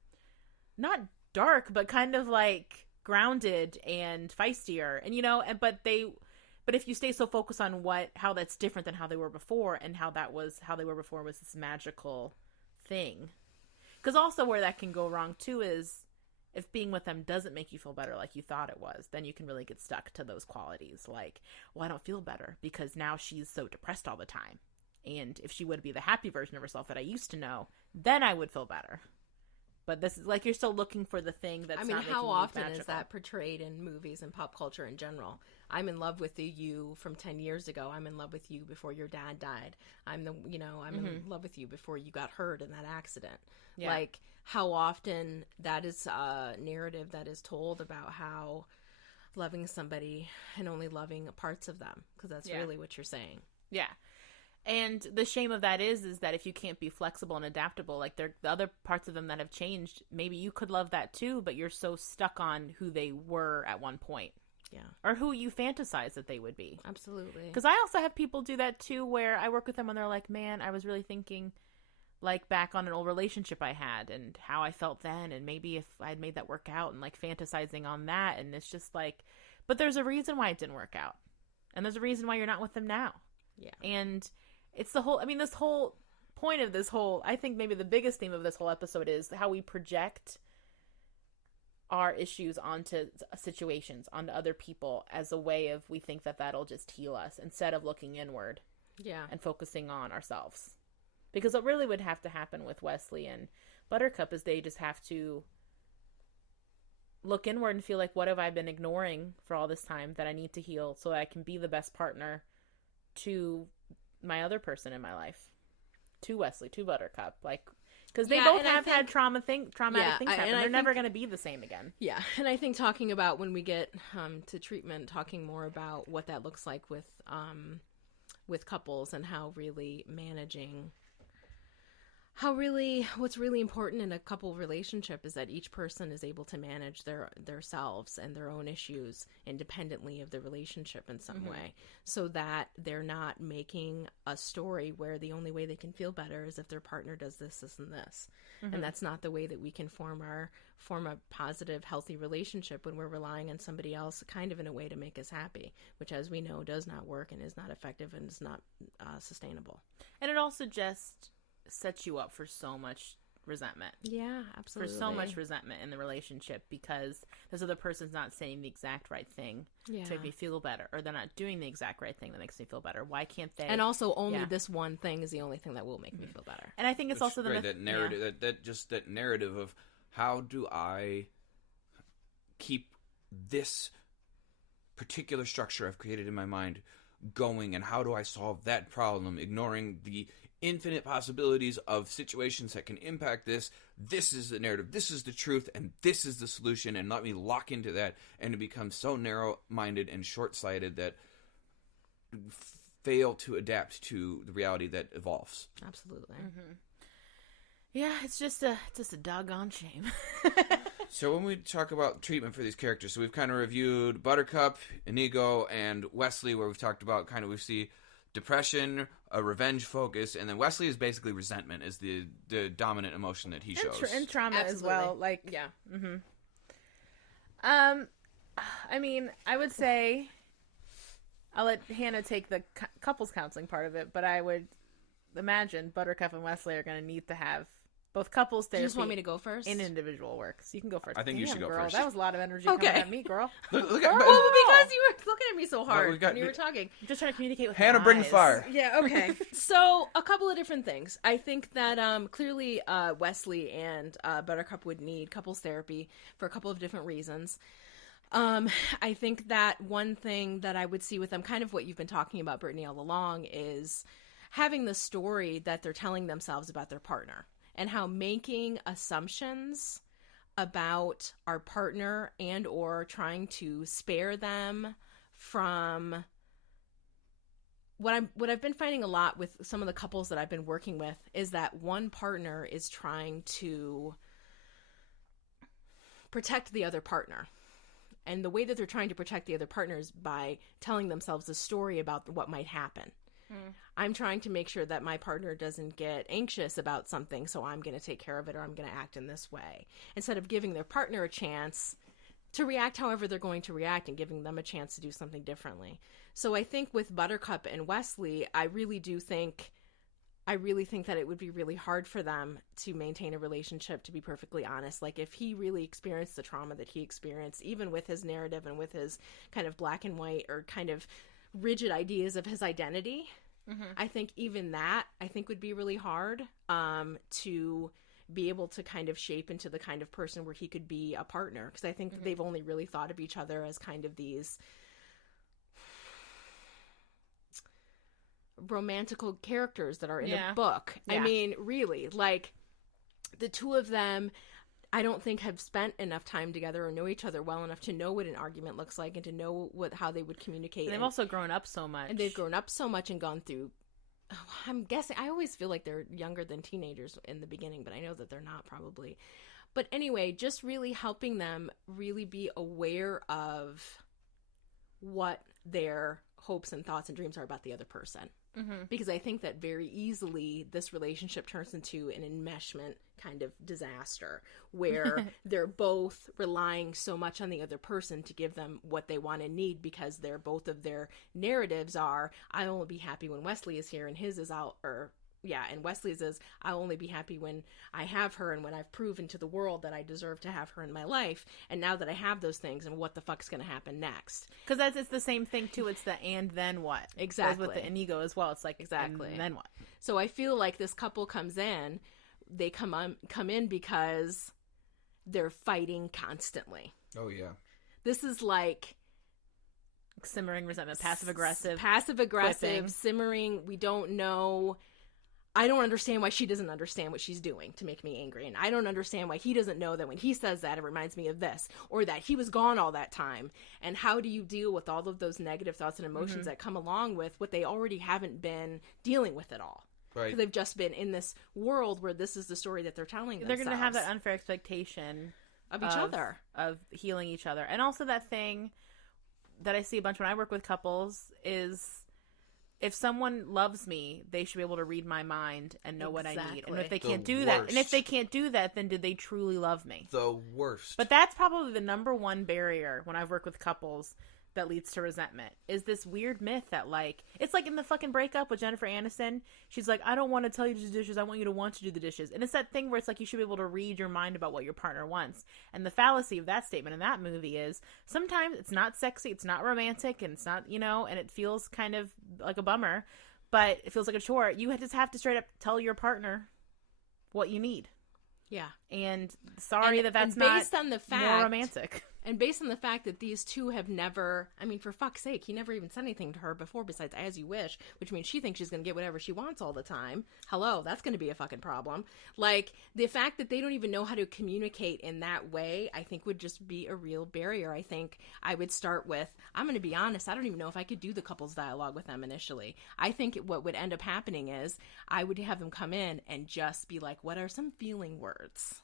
not dark, but kind of like grounded and feistier. And, you know, but if you stay so focused on how that's different than how they were before, and how they were before was this magical thing. Because also where that can go wrong too is, if being with them doesn't make you feel better like you thought it was, then you can really get stuck to those qualities. Like, well, I don't feel better because now she's so depressed all the time. And if she would be the happy version of herself that I used to know, then I would feel better. But this is like, you're still looking for the thing that's not making how often magical. is that portrayed in movies and pop culture in general? I'm in love with you from 10 years ago. I'm in love with you before your dad died. I'm in love with you before you got hurt in that accident. Yeah. Like, how often that is a narrative that is told about how loving somebody and only loving parts of them, because that's really what you're saying. Yeah. And the shame of that is that if you can't be flexible and adaptable, like the other parts of them that have changed, maybe you could love that too, but you're so stuck on who they were at one point. Yeah. Or who you fantasize that they would be. Absolutely. Because I also have people do that too, where I work with them and they're like, man, I was really thinking like back on an old relationship I had and how I felt then, and maybe if I'd made that work out, and like fantasizing on that. And it's just like, but there's a reason why it didn't work out, and there's a reason why you're not with them now. Yeah. And it's this whole point of this whole, I think maybe the biggest theme of this whole episode is how we project our issues onto situations, onto other people, as a way of, we think that that'll just heal us, instead of looking inward. Yeah. And focusing on ourselves. Because what really would have to happen with Westley and Buttercup is they just have to look inward and feel like, what have I been ignoring for all this time that I need to heal so that I can be the best partner to my other person in my life, to Westley, to Buttercup. Like, because they both have had traumatic things happen. They're never going to be the same again. Yeah, and I think talking about, when we get to treatment, talking more about what that looks like with couples, and how really managing, what's really important in a couple relationship is that each person is able to manage their selves and their own issues independently of the relationship in some way, so that they're not making a story where the only way they can feel better is if their partner does this, this, and this. And that's not the way that we can form a positive, healthy relationship, when we're relying on somebody else kind of in a way to make us happy, which, as we know, does not work and is not effective and is not sustainable. And it also just sets you up for so much resentment. Yeah, absolutely. For so much resentment in the relationship, because this other person's not saying the exact right thing to make me feel better, or they're not doing the exact right thing that makes me feel better. Why can't they? And also, only this one thing is the only thing that will make me feel better. And I think it's also that narrative, that narrative of, how do I keep this particular structure I've created in my mind going, and how do I solve that problem, ignoring the infinite possibilities of situations that can impact this. This is the narrative, this is the truth, and this is the solution, and let me lock into that, and to become so narrow-minded and short-sighted that fail to adapt to the reality that evolves. Absolutely. Yeah, it's just a doggone shame. So when we talk about treatment for these characters, so we've kind of reviewed Buttercup, Inigo, and Westley, where we've talked about we see depression, a revenge focus, and then Westley is basically resentment is the dominant emotion that he shows. And trauma as well. Like, yeah. I mean, I would say, I'll let Hannah take the couples counseling part of it, but I would imagine Buttercup and Westley are going to need to have both couples therapy. You just want me to go first? In individual work. So you can go first. I think you should go first. That was a lot of energy coming at me, girl. Look at, because you were looking at me so hard when you were talking. I'm just trying to communicate with Hannah, bring the fire. Yeah, okay. So, a couple of different things. I think that clearly Westley and Buttercup would need couples therapy for a couple of different reasons. I think that one thing that I would see with them, kind of what you've been talking about, Brittany, all along, is having the story that they're telling themselves about their partner and how making assumptions about our partner and or trying to spare them from what I've been finding a lot with some of the couples that I've been working with is that one partner is trying to protect the other partner. And the way that they're trying to protect the other partner is by telling themselves a story about what might happen. I'm trying to make sure that my partner doesn't get anxious about something, so I'm going to take care of it, or I'm going to act in this way. Instead of giving their partner a chance to react however they're going to react and giving them a chance to do something differently. So I think with Buttercup and Westley, I really think that it would be really hard for them to maintain a relationship, to be perfectly honest. Like, if he really experienced the trauma that he experienced, even with his narrative and with his kind of black and white or kind of rigid ideas of his identity, I think even that, would be really hard to be able to kind of shape into the kind of person where he could be a partner. Because I think that they've only really thought of each other as kind of these romantical characters that are in a book. I mean, really, like, the two of them, I don't think have spent enough time together or know each other well enough to know what an argument looks like and to know how they would communicate. And they've also grown up so much. And they've grown up so much and gone through, I'm guessing, I always feel like they're younger than teenagers in the beginning, but I know that they're not probably. But anyway, just really helping them really be aware of what their hopes and thoughts and dreams are about the other person. Because I think that very easily this relationship turns into an enmeshment kind of disaster where they're both relying so much on the other person to give them what they want and need, because they're both of their narratives are, I will be happy when Westley is here, and his is out, and Wesley's is, I'll only be happy when I have her and when I've proven to the world that I deserve to have her in my life. And now that I have those things, and what the fuck's going to happen next? Because it's the same thing, too. It's the and then what? Exactly. With the Inigo as well. It's like, exactly. And then what? So I feel like this couple comes in, they come in because they're fighting constantly. Oh, yeah. This is like simmering resentment, passive-aggressive, quipping. Simmering, we don't know. I don't understand why she doesn't understand what she's doing to make me angry. And I don't understand why he doesn't know that when he says that, it reminds me of this, or that he was gone all that time. And how do you deal with all of those negative thoughts and emotions that come along with what they already haven't been dealing with at all? Right. Because they've just been in this world where this is the story that they're telling themselves. They're going to have that unfair expectation of each other, of healing each other. And also that thing that I see a bunch when I work with couples is, if someone loves me, they should be able to read my mind and know what I need. And if they can't do that, then did they truly love me? The worst. But that's probably the number one barrier when I've worked with couples that leads to resentment, is this weird myth that, like, it's like in the fucking breakup with Jennifer Aniston. She's like, I don't want to tell you to do the dishes. I want you to want to do the dishes. And it's that thing where it's like you should be able to read your mind about what your partner wants. And the fallacy of that statement in that movie is sometimes it's not sexy, it's not romantic, and it's not, and it feels kind of like a bummer, but it feels like a chore. You just have to straight up tell your partner what you need. Yeah. And sorry that's not based on the fact, more romantic. And based on the fact that these two have never, I mean, for fuck's sake, he never even said anything to her before besides as you wish, which means she thinks she's going to get whatever she wants all the time. Hello, that's going to be a fucking problem. Like, the fact that they don't even know how to communicate in that way, I think would just be a real barrier. I think I would start with, I'm going to be honest, I don't even know if I could do the couples dialogue with them initially. I think what would end up happening is I would have them come in and just be like, what are some feeling words?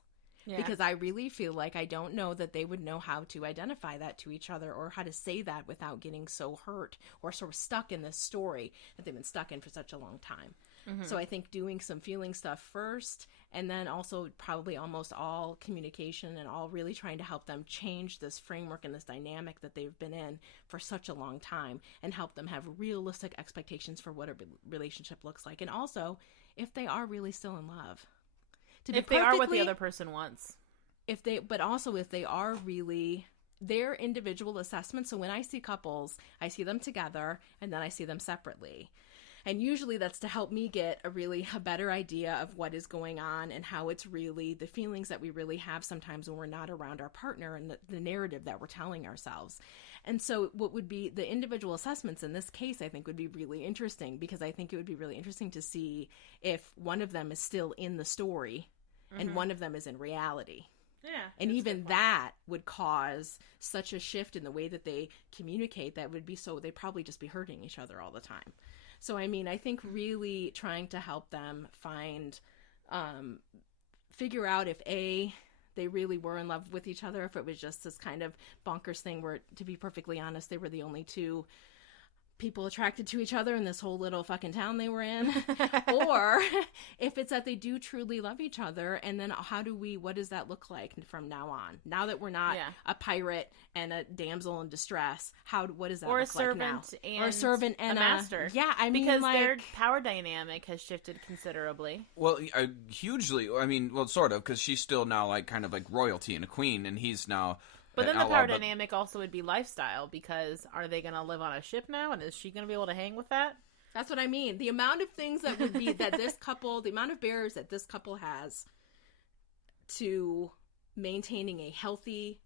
Yeah. Because I really feel like I don't know that they would know how to identify that to each other or how to say that without getting so hurt or sort of stuck in this story that they've been stuck in for such a long time. Mm-hmm. So I think doing some feeling stuff first, and then also probably almost all communication and all really trying to help them change this framework and this dynamic that they've been in for such a long time, and help them have realistic expectations for what a relationship looks like. And also, if they are really still in love. If they are what the other person wants. But also if they are really their individual assessment. So when I see couples, I see them together and then I see them separately. And usually that's to help me get a better idea of what is going on and how it's really the feelings that we really have sometimes when we're not around our partner and the narrative that we're telling ourselves. And so what would be the individual assessments in this case, I think would be really interesting, because I think it would be really interesting to see if one of them is still in the story and one of them is in reality. Yeah. And even that would cause such a shift in the way that they communicate that would be so they'd probably just be hurting each other all the time. So, I mean, I think really trying to help them figure out if they really were in love with each other, if it was just this kind of bonkers thing where, to be perfectly honest, they were the only two people attracted to each other in this whole little fucking town they were in, or if it's that they do truly love each other, and then what does that look like from now on? Now that we're not a pirate and a damsel in distress, what does that look like now? Or a servant and a master. Yeah, I mean, because their power dynamic has shifted considerably. Well, hugely. I mean, well, sort of, because she's still now like kind of like royalty and a queen, and he's now. But then the power dynamic also would be lifestyle, because are they going to live on a ship now, and is she going to be able to hang with that? That's what I mean. The amount of things that would be that this couple, the amount of barriers that this couple has to maintaining a healthy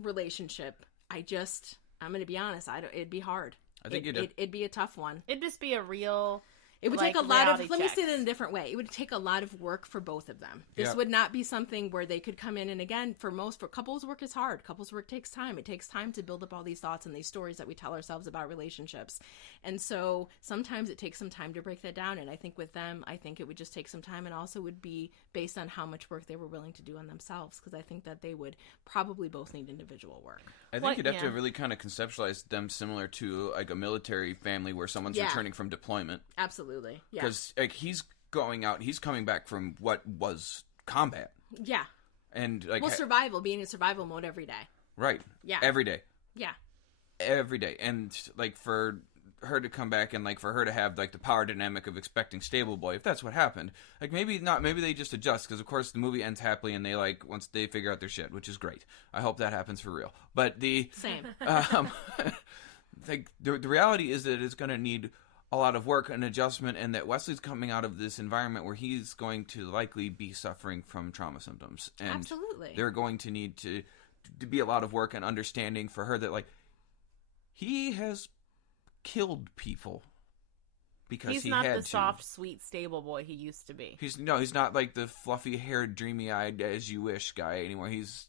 relationship, I'm going to be honest, it'd be hard. I think it'd be a tough one. It'd just be a real... It would take a lot of, let me say that in a different way. It would take a lot of work for both of them. This would not be something where they could come in, and again, for couples work is hard. Couples work takes time. It takes time to build up all these thoughts and these stories that we tell ourselves about relationships. And so sometimes it takes some time to break that down. And I think with them, I think it would just take some time, and also would be based on how much work they were willing to do on themselves. Because I think that they would probably both need individual work. I think you'd have to really kind of conceptualize them similar to like a military family where someone's returning from deployment. Absolutely. Yeah. Because like he's coming back from what was combat. Yeah. And like survival, being in survival mode every day. Right. Yeah. Every day. Yeah. Every day. And like for her to come back and like for her to have like the power dynamic of expecting stable boy, if that's what happened, like maybe they just adjust, because of course the movie ends happily and they like once they figure out their shit, which is great. I hope that happens for real. But same. Like the reality is that it's going to need a lot of work and adjustment, and that Wesley's coming out of this environment where he's going to likely be suffering from trauma symptoms, and absolutely they're going to need to be a lot of work and understanding for her that like he has killed people because he's not the soft, sweet, stable boy he used to be. He's not like the fluffy haired, dreamy eyed as you wish guy anymore. He's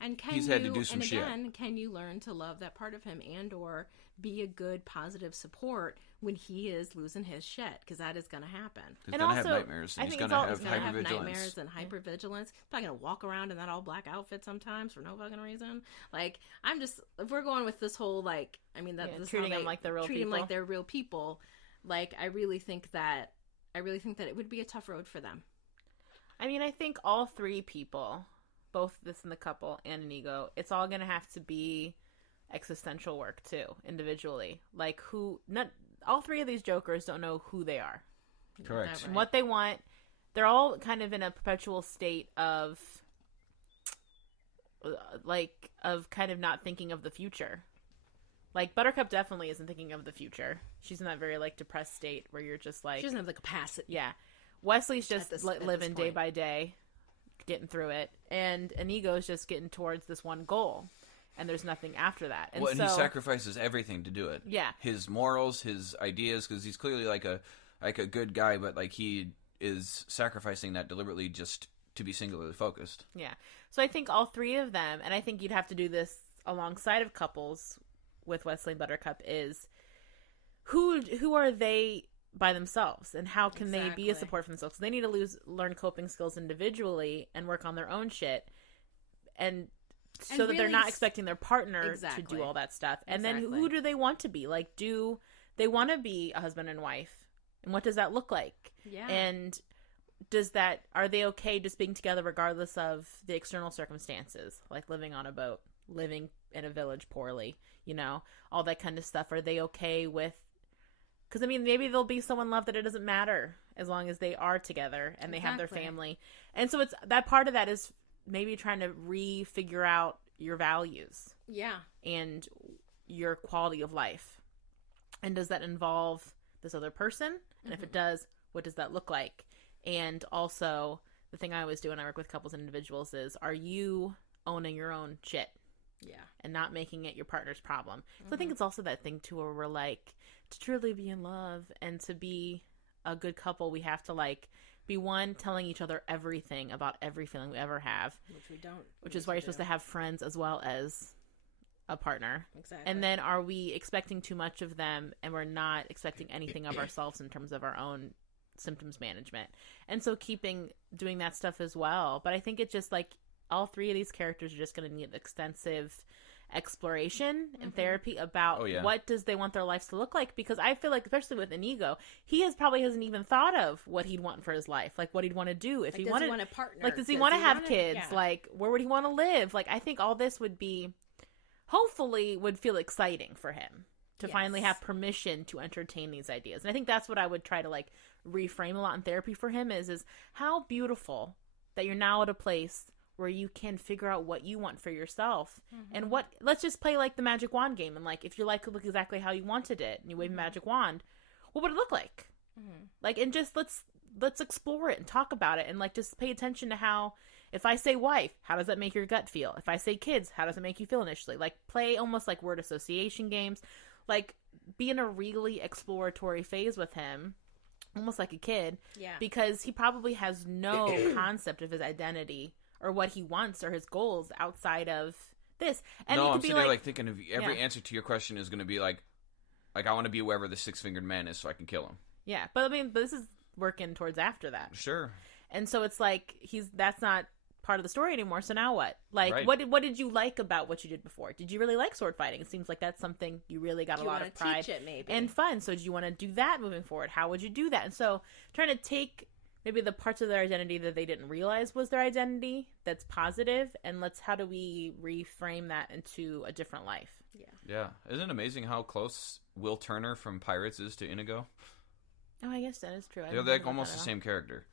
had to do some shit. And again, can you learn to love that part of him and or be a good positive support when he is losing his shit, because that is going to happen. He's going to have nightmares. And he's going to have hypervigilance. Nightmares and hypervigilance. He's not going to walk around in that all black outfit sometimes for no fucking reason. Like, if we're going with this whole, like, I mean, treating them like they're real people. Treating them like they're real people. Like, I really think that it would be a tough road for them. I mean, I think all three people, both this and the couple and Inigo, it's all going to have to be existential work too, individually. Like all three of these jokers don't know who they are. Correct. And what they want. They're all kind of in a perpetual state of kind of not thinking of the future. Like Buttercup definitely isn't thinking of the future. She's in that very like depressed state where you're just like, she doesn't have the capacity. Yeah. Wesley's just living day by day, getting through it, and Inigo's just getting towards this one goal. And there's nothing after that. And he sacrifices everything to do it. Yeah. His morals, his ideas, because he's clearly like a good guy, but like he is sacrificing that deliberately just to be singularly focused. Yeah. So I think all three of them, and I think you'd have to do this alongside of couples with Westley and Buttercup, is who are they by themselves, and how can they be a support for themselves? So they need to learn coping skills individually and work on their own shit, and so that really they're not expecting their partner to do all that stuff. And then who do they want to be? Like, do they want to be a husband and wife? And what does that look like? Yeah. And are they okay just being together regardless of the external circumstances? Like living on a boat, living in a village poorly, all that kind of stuff. Are they okay with, because I mean, maybe there'll be someone love that it doesn't matter as long as they are together and they have their family. And so it's that part of that is maybe trying to refigure out your values. Yeah. And your quality of life. And does that involve this other person? And if it does, what does that look like? And also, the thing I always do when I work with couples and individuals is, are you owning your own shit? Yeah. And not making it your partner's problem. So I think it's also that thing too where we're like, to truly be in love and to be a good couple, we have to like be one, telling each other everything about every feeling we ever have. Which we don't. Which is why you're supposed to have friends as well as a partner. Exactly. And then are we expecting too much of them and we're not expecting anything of ourselves in terms of our own symptoms management? And so doing that stuff as well. But I think it's just like all three of these characters are just going to need extensive exploration and therapy about what does they want their lives to look like, because I feel like, especially with Inigo, he probably hasn't even thought of what he'd want for his life, like what he'd want to do if he wanted, want a partner, like does he want to have kids, like where would he want to live, like I think all this would feel exciting for him to finally have permission to entertain these ideas. And I think that's what I would try to like reframe a lot in therapy for him is how beautiful that you're now at a place where you can figure out what you want for yourself and let's just play like the magic wand game, and like if your life could look exactly how you wanted it and you wave a magic wand, what would it look like? Like, and just let's explore it and talk about it, and like just pay attention to how, if I say wife, how does that make your gut feel? If I say kids, how does it make you feel initially? Like play almost like word association games, like be in a really exploratory phase with him, almost like a kid, because he probably has no concept of his identity or what he wants or his goals outside of this. And no, I'm sitting there like thinking of every answer to your question is going to be like I want to be wherever the six-fingered man is so I can kill him. Yeah, but I mean, this is working towards after that. Sure. And so it's like that's not part of the story anymore. So now what? Like, what did you like about what you did before? Did you really like sword fighting? It seems like that's something you really got a lot of pride and fun. So do you want to do that moving forward? How would you do that? And so trying to take maybe the parts of their identity that they didn't realize was their identity that's positive, and how do we reframe that into a different life? Yeah. Isn't it amazing how close Will Turner from Pirates is to Inigo? Oh, I guess that is true. They're like almost the same character.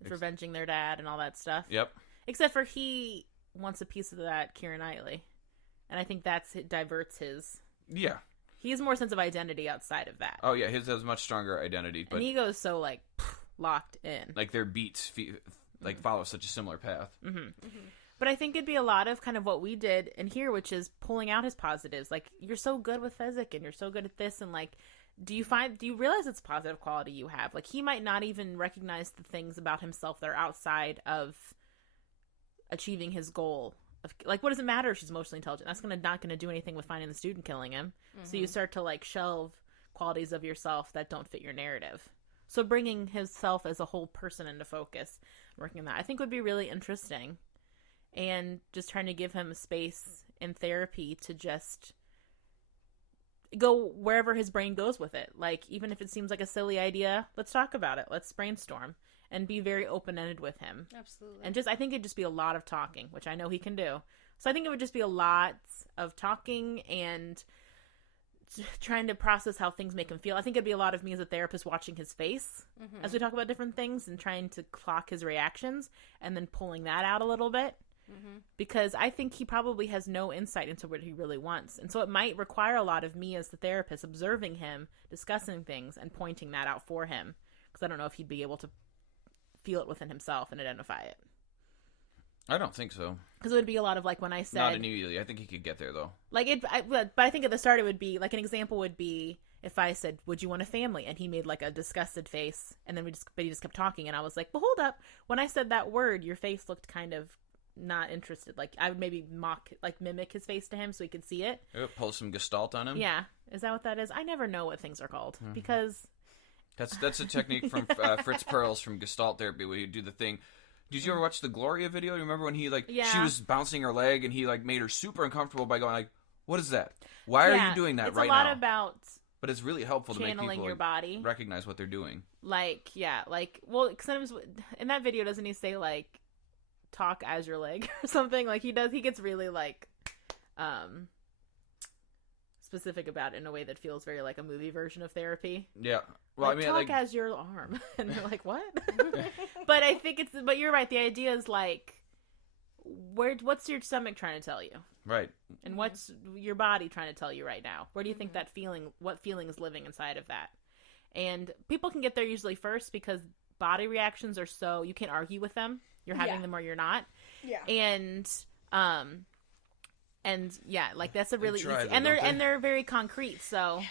It's revenging their dad and all that stuff. Yep. Except for he wants a piece of that Keira Knightley. And I think it diverts his... Yeah. He has more sense of identity outside of that. Oh, yeah. His has much stronger identity. But Inigo's so, like, locked in. Like, their beats follow such a similar path. But I think it'd be a lot of kind of what we did in here, which is pulling out his positives. Like, you're so good with Fezzik, and you're so good at this, and, like, do you realize it's a positive quality you have? Like, he might not even recognize the things about himself that are outside of achieving his goal. Like, what does it matter if she's emotionally intelligent? That's not going to do anything with finding the student killing him. So you start to, like, shelve qualities of yourself that don't fit your narrative. So bringing himself as a whole person into focus, working on that, I think would be really interesting. And just trying to give him a space in therapy to just go wherever his brain goes with it. Like, even if it seems like a silly idea, let's talk about it. Let's brainstorm and be very open-ended with him. Absolutely. And I think it'd just be a lot of talking, which I know he can do. So I think it would just be a lot of talking and trying to process how things make him feel. I think it'd be a lot of me as a therapist watching his face as we talk about different things and trying to clock his reactions and then pulling that out a little bit. Because I think he probably has no insight into what he really wants. And so it might require a lot of me as the therapist observing him, discussing things, and pointing that out for him. Because I don't know if he'd be able to feel it within himself and identify it. I don't think so. Because it would be a lot of like when I said... Not immediately. I think he could get there, though. But I think at the start it would be... Like an example would be if I said, would you want a family? And he made like a disgusted face. And then he just kept talking. And I was like, well, hold up. When I said that word, your face looked kind of not interested. Like I would maybe mimic his face to him so he could see it. Pull some gestalt on him? Yeah. Is that what that is? I never know what things are called. Because... That's a technique from Fritz Perls from Gestalt Therapy where you do the thing... Did you ever watch the Gloria video? You remember when he she was bouncing her leg and he made her super uncomfortable by going like, "What is that? Why are you doing that right now?" It's a lot about. But it's really helpful to make people your body recognize what they're doing. Well, sometimes in that video doesn't he say like, "Talk as your leg" or something? Like he does. He gets really specific about it in a way that feels very like a movie version of therapy. Yeah. Well, like, talk as your arm. And they're like, what? But I think but you're right. The idea is like, what's your stomach trying to tell you? Right. And what's your body trying to tell you right now? Where do you think that feeling, what feeling is living inside of that? And people can get there usually first because body reactions are so, you can't argue with them. You're having them or you're not. Yeah. And yeah, like that's a really easy, though, and don't they're very concrete. So,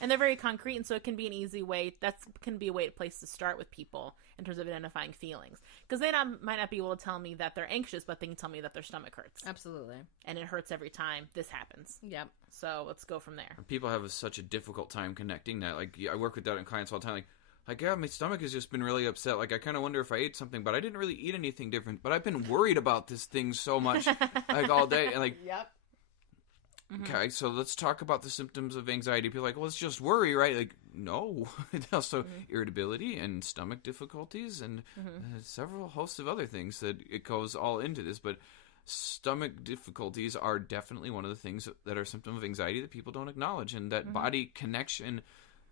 and they're very concrete, and so it can be an easy way. Can be a place to start with people in terms of identifying feelings, because they might not be able to tell me that they're anxious, but they can tell me that their stomach hurts. Absolutely. And it hurts every time this happens. Yep. So let's go from there. People have such a difficult time connecting that. Like, I work with that in clients all the time. Like, yeah, my stomach has just been really upset. Like, I kind of wonder if I ate something, but I didn't really eat anything different. But I've been worried about this thing so much, like, all day. And, like, Yep. Okay, so let's talk about the symptoms of anxiety. People are like, well, it's just worry, right? Like, no. It's also irritability and stomach difficulties and several hosts of other things that it goes all into this. But stomach difficulties are definitely one of the things that are symptoms of anxiety that people don't acknowledge. And that body connection,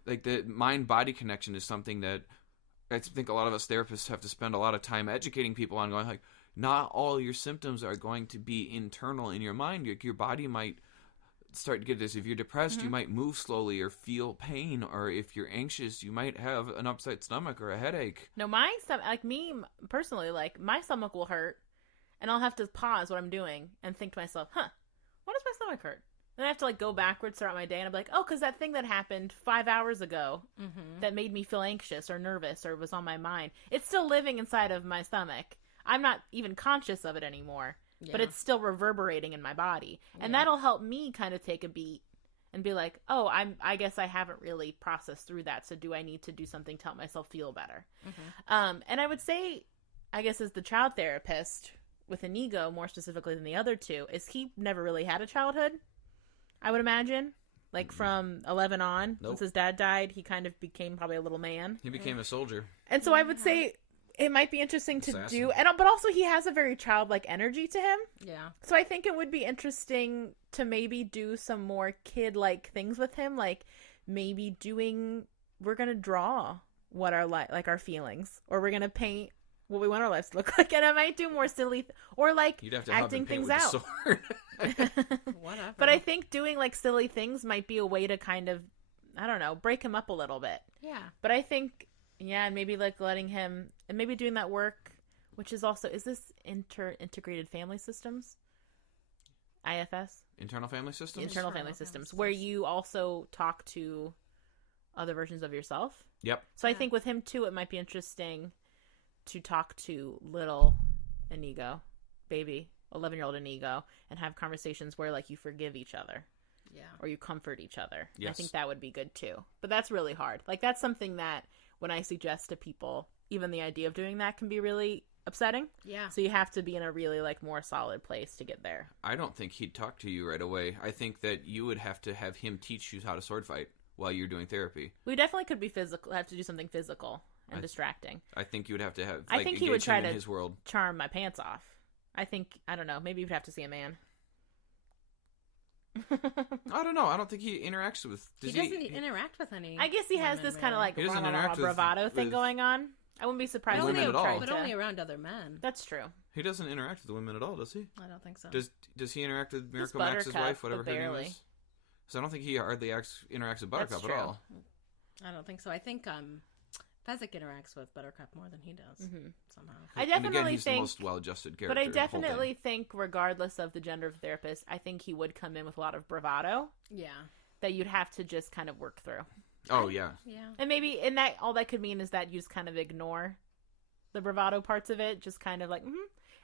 like the mind-body connection, is something that I think a lot of us therapists have to spend a lot of time educating people on, going like, not all your symptoms are going to be internal in your mind. Your body might start to get this. If you're depressed, you might move slowly or feel pain, or if you're anxious, you might have an upset stomach or a headache. No, my stomach, like me personally, like my stomach will hurt, and I'll have to pause what I'm doing and think to myself, why does my stomach hurt? Then I have to like go backwards throughout my day, and I'm like, oh, because that thing that happened 5 hours ago that made me feel anxious or nervous or was on my mind, it's still living inside of my stomach. I'm not even conscious of it anymore. Yeah. But it's still reverberating in my body. And that'll help me kind of take a beat and be like, oh, I guess I haven't really processed through that. So do I need to do something to help myself feel better? And I would say, I guess as the child therapist with Inigo, more specifically than the other two, is he never really had a childhood, I would imagine. Like from 11 on, once his dad died, he kind of became probably a little man. He became a soldier. And so I would say it might be interesting to do, but also he has a very childlike energy to him. Yeah. So I think it would be interesting to maybe do some more kid-like things with him, like maybe we're gonna draw what our our feelings, or we're gonna paint what we want our lives to look like, and I might do more silly, or like you'd have to acting things out. Whatever. But I think doing like silly things might be a way to kind of, I don't know, break him up a little bit. Yeah. But I think. Yeah, and maybe like letting him, and maybe doing that work, which is also, is this integrated family systems? IFS? Internal family systems? Internal family systems, where you also talk to other versions of yourself. Yep. So I think with him too, it might be interesting to talk to little Inigo, baby, 11-year-old Inigo, and have conversations where like you forgive each other. Yeah. Or you comfort each other. Yes. I think that would be good too. But that's really hard. Like that's something that when I suggest to people, even the idea of doing that can be really upsetting. Yeah. So you have to be in a really like more solid place to get there. I don't think he'd talk to you right away. I think that you would have to have him teach you how to sword fight while you're doing therapy. We definitely could be physical. Have to do something physical and distracting. I think you would have to have. I think he would try to his world. Charm my pants off. I don't know. Maybe you'd have to see a man. I don't know. I don't think he interacts with. He doesn't interact with any. I guess he has this kind of like bravado thing going on. I wouldn't be surprised if he tried but only around other men. That's true. He doesn't interact with the women at all, does he? I don't think so. Does he interact with Miracle Max's wife, whatever her name is? So I don't think he hardly interacts with Buttercup at all. I don't think so. I think Fezzik interacts with Buttercup more than he does somehow. I definitely he's think the most well-adjusted character. But I definitely think, regardless of the gender of the therapist, I think he would come in with a lot of bravado. Yeah, that you'd have to just kind of work through. Oh yeah. And maybe all that could mean is that you just kind of ignore the bravado parts of it, just kind of like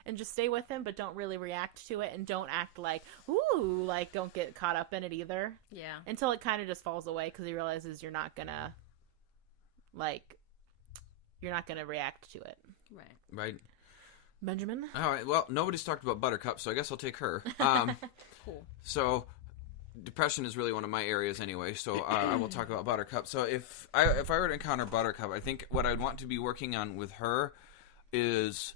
and just stay with him, but don't really react to it, and don't act like ooh, like don't get caught up in it either. Yeah, until it kind of just falls away because he realizes you're not gonna react to it. Right. Benjamin? All right. Well, nobody's talked about Buttercup, so I guess I'll take her. Cool. So, depression is really one of my areas anyway, so I will talk about Buttercup. So, if I were to encounter Buttercup, I think what I'd want to be working on with her is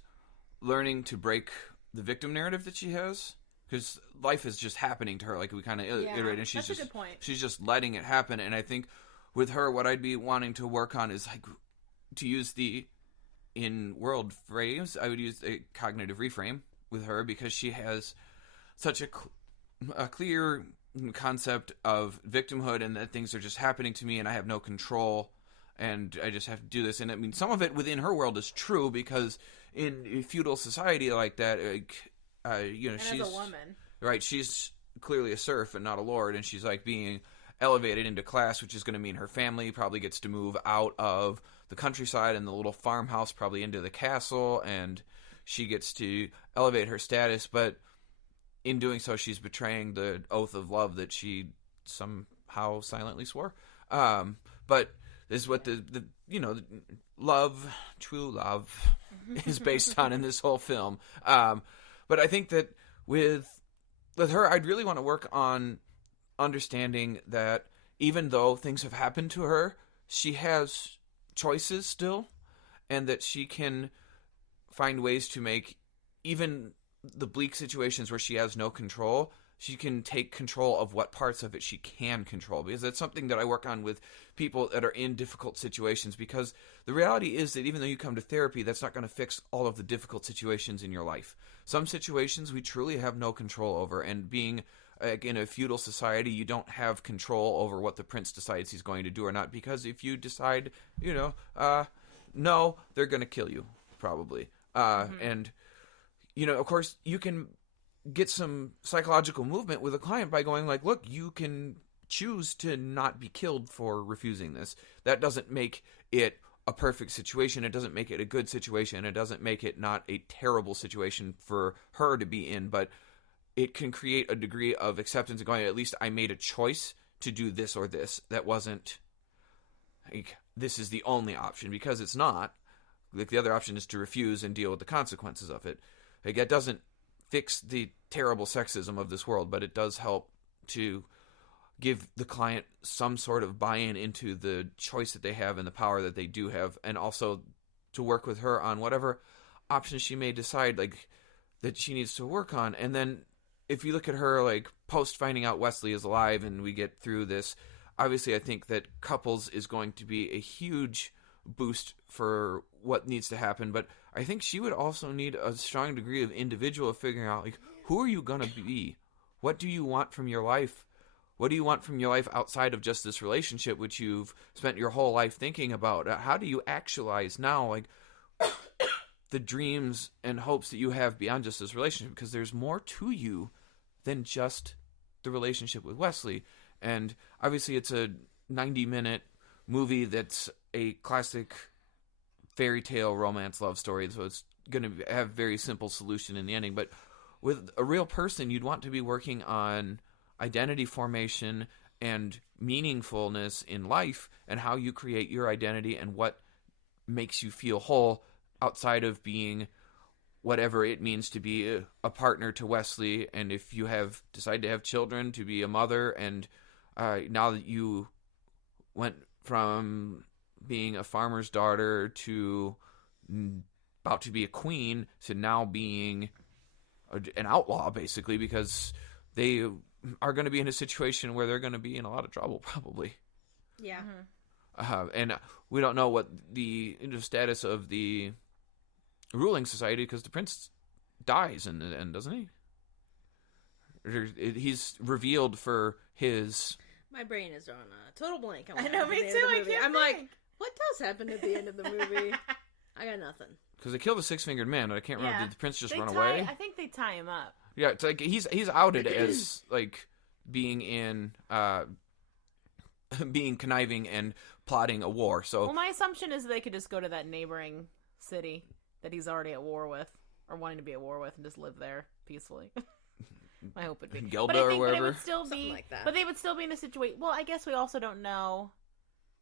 learning to break the victim narrative that she has. Because life is just happening to her, like we kind of iterated. And that's a good point. She's just letting it happen. And I think with her, what I'd be wanting to work on is like to use the in-world phrase. I would use a cognitive reframe with her because she has such a clear concept of victimhood and that things are just happening to me and I have no control and I just have to do this. And I mean, some of it within her world is true because in a feudal society like that, she's as a woman, right? She's clearly a serf and not a lord, and she's like being elevated into class, which is going to mean her family probably gets to move out of the countryside and the little farmhouse probably into the castle, and she gets to elevate her status, but in doing so, she's betraying the oath of love that she somehow silently swore. But this is what the love, true love, is based on in this whole film. But I think that with her, I'd really want to work on understanding that even though things have happened to her, she has choices still, and that she can find ways to make even the bleak situations where she has no control, she can take control of what parts of it she can control, because that's something that I work on with people that are in difficult situations, because the reality is that even though you come to therapy, that's not going to fix all of the difficult situations in your life. Some situations we truly have no control over, and being in a feudal society, you don't have control over what the prince decides he's going to do or not, because if you decide, no, they're going to kill you, probably. And, of course, you can get some psychological movement with a client by going like, look, you can choose to not be killed for refusing this. That doesn't make it a perfect situation. It doesn't make it a good situation. It doesn't make it not a terrible situation for her to be in, but it can create a degree of acceptance of going, at least I made a choice to do this or this. That wasn't like, this is the only option, because it's not. Like, the other option is to refuse and deal with the consequences of it. Like, that doesn't fix the terrible sexism of this world, but it does help to give the client some sort of buy-in into the choice that they have and the power that they do have, and also to work with her on whatever options she may decide like that she needs to work on. And then if you look at her like post finding out Westley is alive and we get through this, obviously I think that couples is going to be a huge boost for what needs to happen, but I think she would also need a strong degree of individual figuring out, like, who are you going to be? What do you want from your life? What do you want from your life outside of just this relationship, which you've spent your whole life thinking about? How do you actualize now, like, the dreams and hopes that you have beyond just this relationship? Because there's more to you than just the relationship with Westley. And obviously it's a 90-minute movie that's a classic fairy tale romance love story, so it's going to have very simple solution in the ending. But with a real person, you'd want to be working on identity formation and meaningfulness in life, and how you create your identity and what makes you feel whole outside of being whatever it means to be a partner to Westley. And if you have decided to have children, to be a mother, and now that you went from being a farmer's daughter to about to be a queen to now being an outlaw, basically, because they are going to be in a situation where they're going to be in a lot of trouble, probably. Yeah. And we don't know what the status of the ruling society, because the prince dies in the end, doesn't he? He's revealed for his... My brain is on a total blank. I know, me too. I can't I'm think. like, what does happen at the end of the movie? I got nothing. Because they killed the six-fingered man, but I can't remember. Did the prince just run away? away? I think they tie him up. Yeah, it's like he's outed as like being in being conniving and plotting a war. So, well, my assumption is they could just go to that neighboring city that he's already at war with, or wanting to be at war with, and just live there peacefully. My hope would be Gilda or wherever. But it would still be something like that. But they would still be in a situation. Well, I guess we also don't know.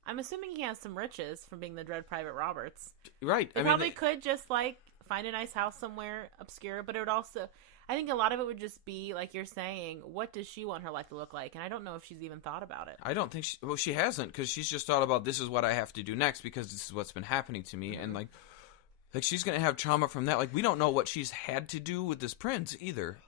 I'm assuming he has some riches from being the Dread Private Roberts. Right. They probably could just like find a nice house somewhere obscure, but it would also, I think a lot of it would just be like you're saying, what does she want her life to look like? And I don't know if she's even thought about it. I don't think she hasn't, because she's just thought about, this is what I have to do next because this is what's been happening to me. And like she's going to have trauma from that. Like, we don't know what she's had to do with this prince either.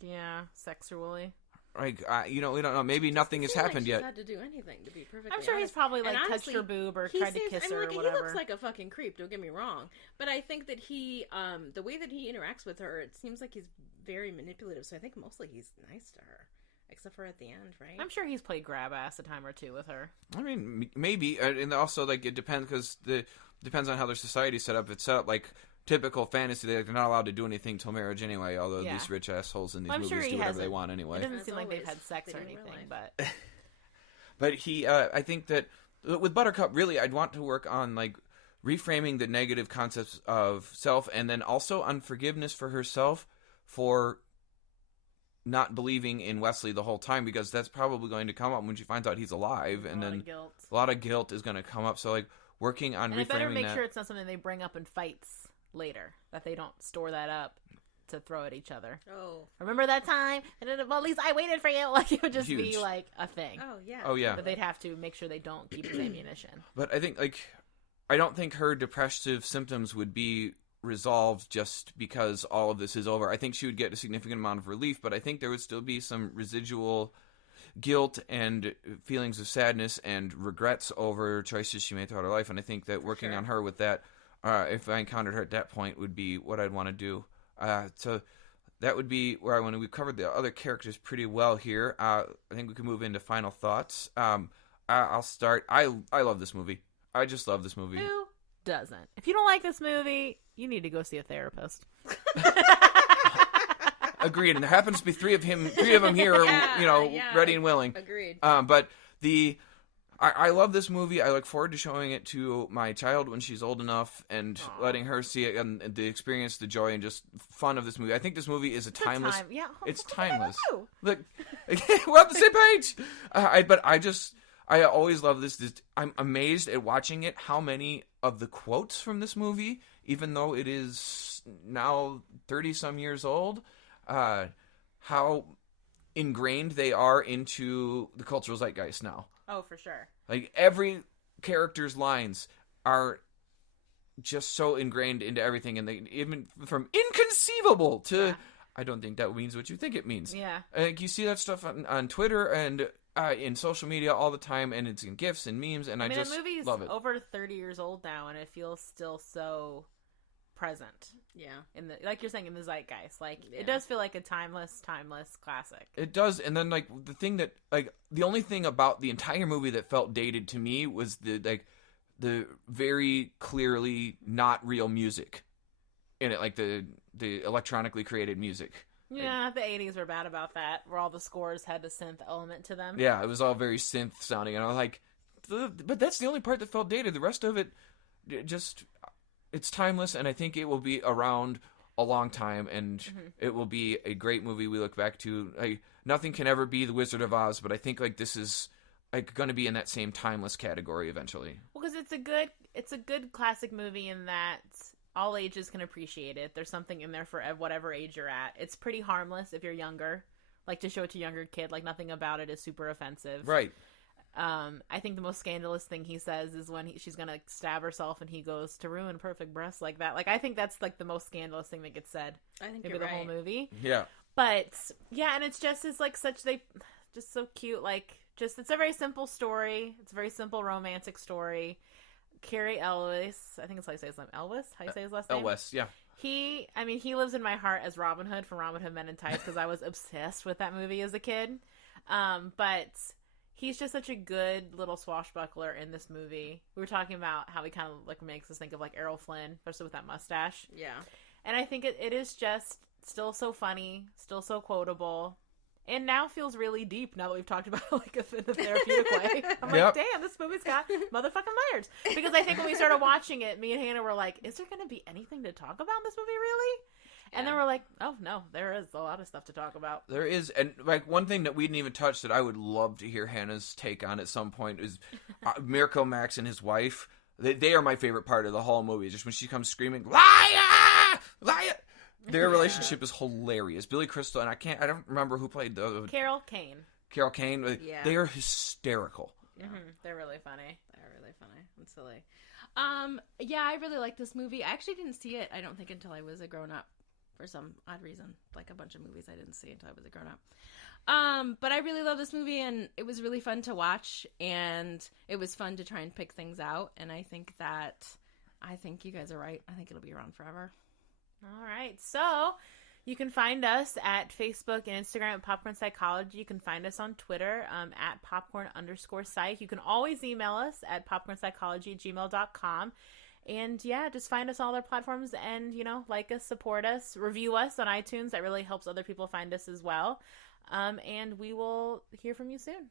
Yeah, sexually. like, we don't know. Maybe nothing has happened yet. Had to do anything to be perfectly I'm sure honest. he's probably like honestly, touched her boob or tried to kiss her or whatever. He looks like a fucking creep. Don't get me wrong, but I think that he, the way that he interacts with her, it seems like he's very manipulative. So I think mostly he's nice to her, except for at the end, right? I'm sure he's played grab ass a time or two with her. I mean, maybe, and also like it depends because depends on how their society's set up. It's set up like typical fantasy. They're not allowed to do anything till marriage anyway. Although these rich assholes in these movies do whatever they want anyway. It doesn't seem like they've had sex or anything, but but he, I think that with Buttercup, really, I'd want to work on like reframing the negative concepts of self, and then also on forgiveness for herself for not believing in Westley the whole time, because that's probably going to come up when she finds out he's alive, and then a lot of guilt is going to come up. So like working on reframing that. And better make sure it's not something they bring up in fights later, that they don't store that up to throw at each other. Oh, remember that time? And then, well, at least I waited for you. Like, it would just be like a thing. Oh yeah. But they'd have to make sure they don't keep his ammunition. But I think I don't think her depressive symptoms would be resolved just because all of this is over. I think she would get a significant amount of relief, but I think there would still be some residual guilt and feelings of sadness and regrets over choices she made throughout her life. And I think that working on her with that, if I encountered her at that point, would be what I'd want to do. So that would be where I want to. We've covered the other characters pretty well here. I think we can move into final thoughts. I'll start. I love this movie. I just love this movie. Who doesn't? If you don't like this movie, you need to go see a therapist. Agreed. And there happens to be three of them here, ready and willing. Agreed. But I love this movie. I look forward to showing it to my child when she's old enough and letting her see it and the experience, the joy, and just fun of this movie. I think this movie is timeless. It's timeless. Look, we're on the same page. I always love this. I'm amazed at watching it how many of the quotes from this movie, even though it is now 30-some years old, how ingrained they are into the cultural zeitgeist now. Oh, for sure. Like, every character's lines are just so ingrained into everything, and they even from inconceivable to I don't think that means what you think it means. Yeah. Like, you see that stuff on Twitter and in social media all the time, and it's in GIFs and memes, and I just love it. The movie's over 30 years old now, and it feels still so present. Yeah. Like you're saying, in the zeitgeist. Like, it does feel like a timeless classic. It does. And then, like, the thing that, like, the only thing about the entire movie that felt dated to me was the very clearly not real music in it, like the electronically created music. Yeah, the 80s were bad about that, where all the scores had a synth element to them. Yeah, it was all very synth sounding, and I was like, but that's the only part that felt dated. The rest of it just... It's timeless, and I think it will be around a long time, and it will be a great movie we look back to. Nothing can ever be The Wizard of Oz, but I think this is going to be in that same timeless category eventually. Well, because it's a good classic movie in that all ages can appreciate it. There's something in there for whatever age you're at. It's pretty harmless if you're younger. Like, to show it to a younger kid, like, nothing about it is super offensive. Right. I think the most scandalous thing he says is when she's gonna stab herself and he goes, to ruin perfect breasts like that. Like, I think that's like the most scandalous thing that gets said. I think maybe you're the whole movie. Yeah. But yeah, and it's just just so cute. Like, just it's a very simple story. It's a very simple romantic story. Cary Elwes, I think it's how you say his name. Elwes? How you say his last name? Elwes, yeah. He lives in my heart as Robin Hood from Robin Hood Men in Tights, because I was obsessed with that movie as a kid. But he's just such a good little swashbuckler in this movie. We were talking about how he kind of like makes us think of like Errol Flynn, especially with that mustache. Yeah. And I think it is just still so funny, still so quotable, and now feels really deep now that we've talked about it like in a therapeutic way. I'm like, damn, this movie's got motherfucking layers. Because I think when we started watching it, me and Hannah were like, is there going to be anything to talk about in this movie, really? And then we're like, oh, no, there is a lot of stuff to talk about. There is. And, like, one thing that we didn't even touch that I would love to hear Hannah's take on at some point is Mirko Max and his wife. They are my favorite part of the whole movie. Just when she comes screaming, liar! Liar! Their relationship is hilarious. Billy Crystal, and I don't remember who played the other. Carol Kane. Yeah. They are hysterical. Yeah. They're really funny. And silly. Yeah, I really like this movie. I actually didn't see it, I don't think, until I was a grown-up. For some odd reason, like a bunch of movies I didn't see until I was a grown-up. But I really love this movie, and it was really fun to watch, and it was fun to try and pick things out. And I think you guys are right. I think it'll be around forever. All right. So you can find us at Facebook and Instagram at Popcorn Psychology. You can find us on Twitter at popcorn_psych. You can always email us at popcornpsychology@gmail.com. And yeah, just find us on all our platforms and, like us, support us, review us on iTunes. That really helps other people find us as well. And we will hear from you soon.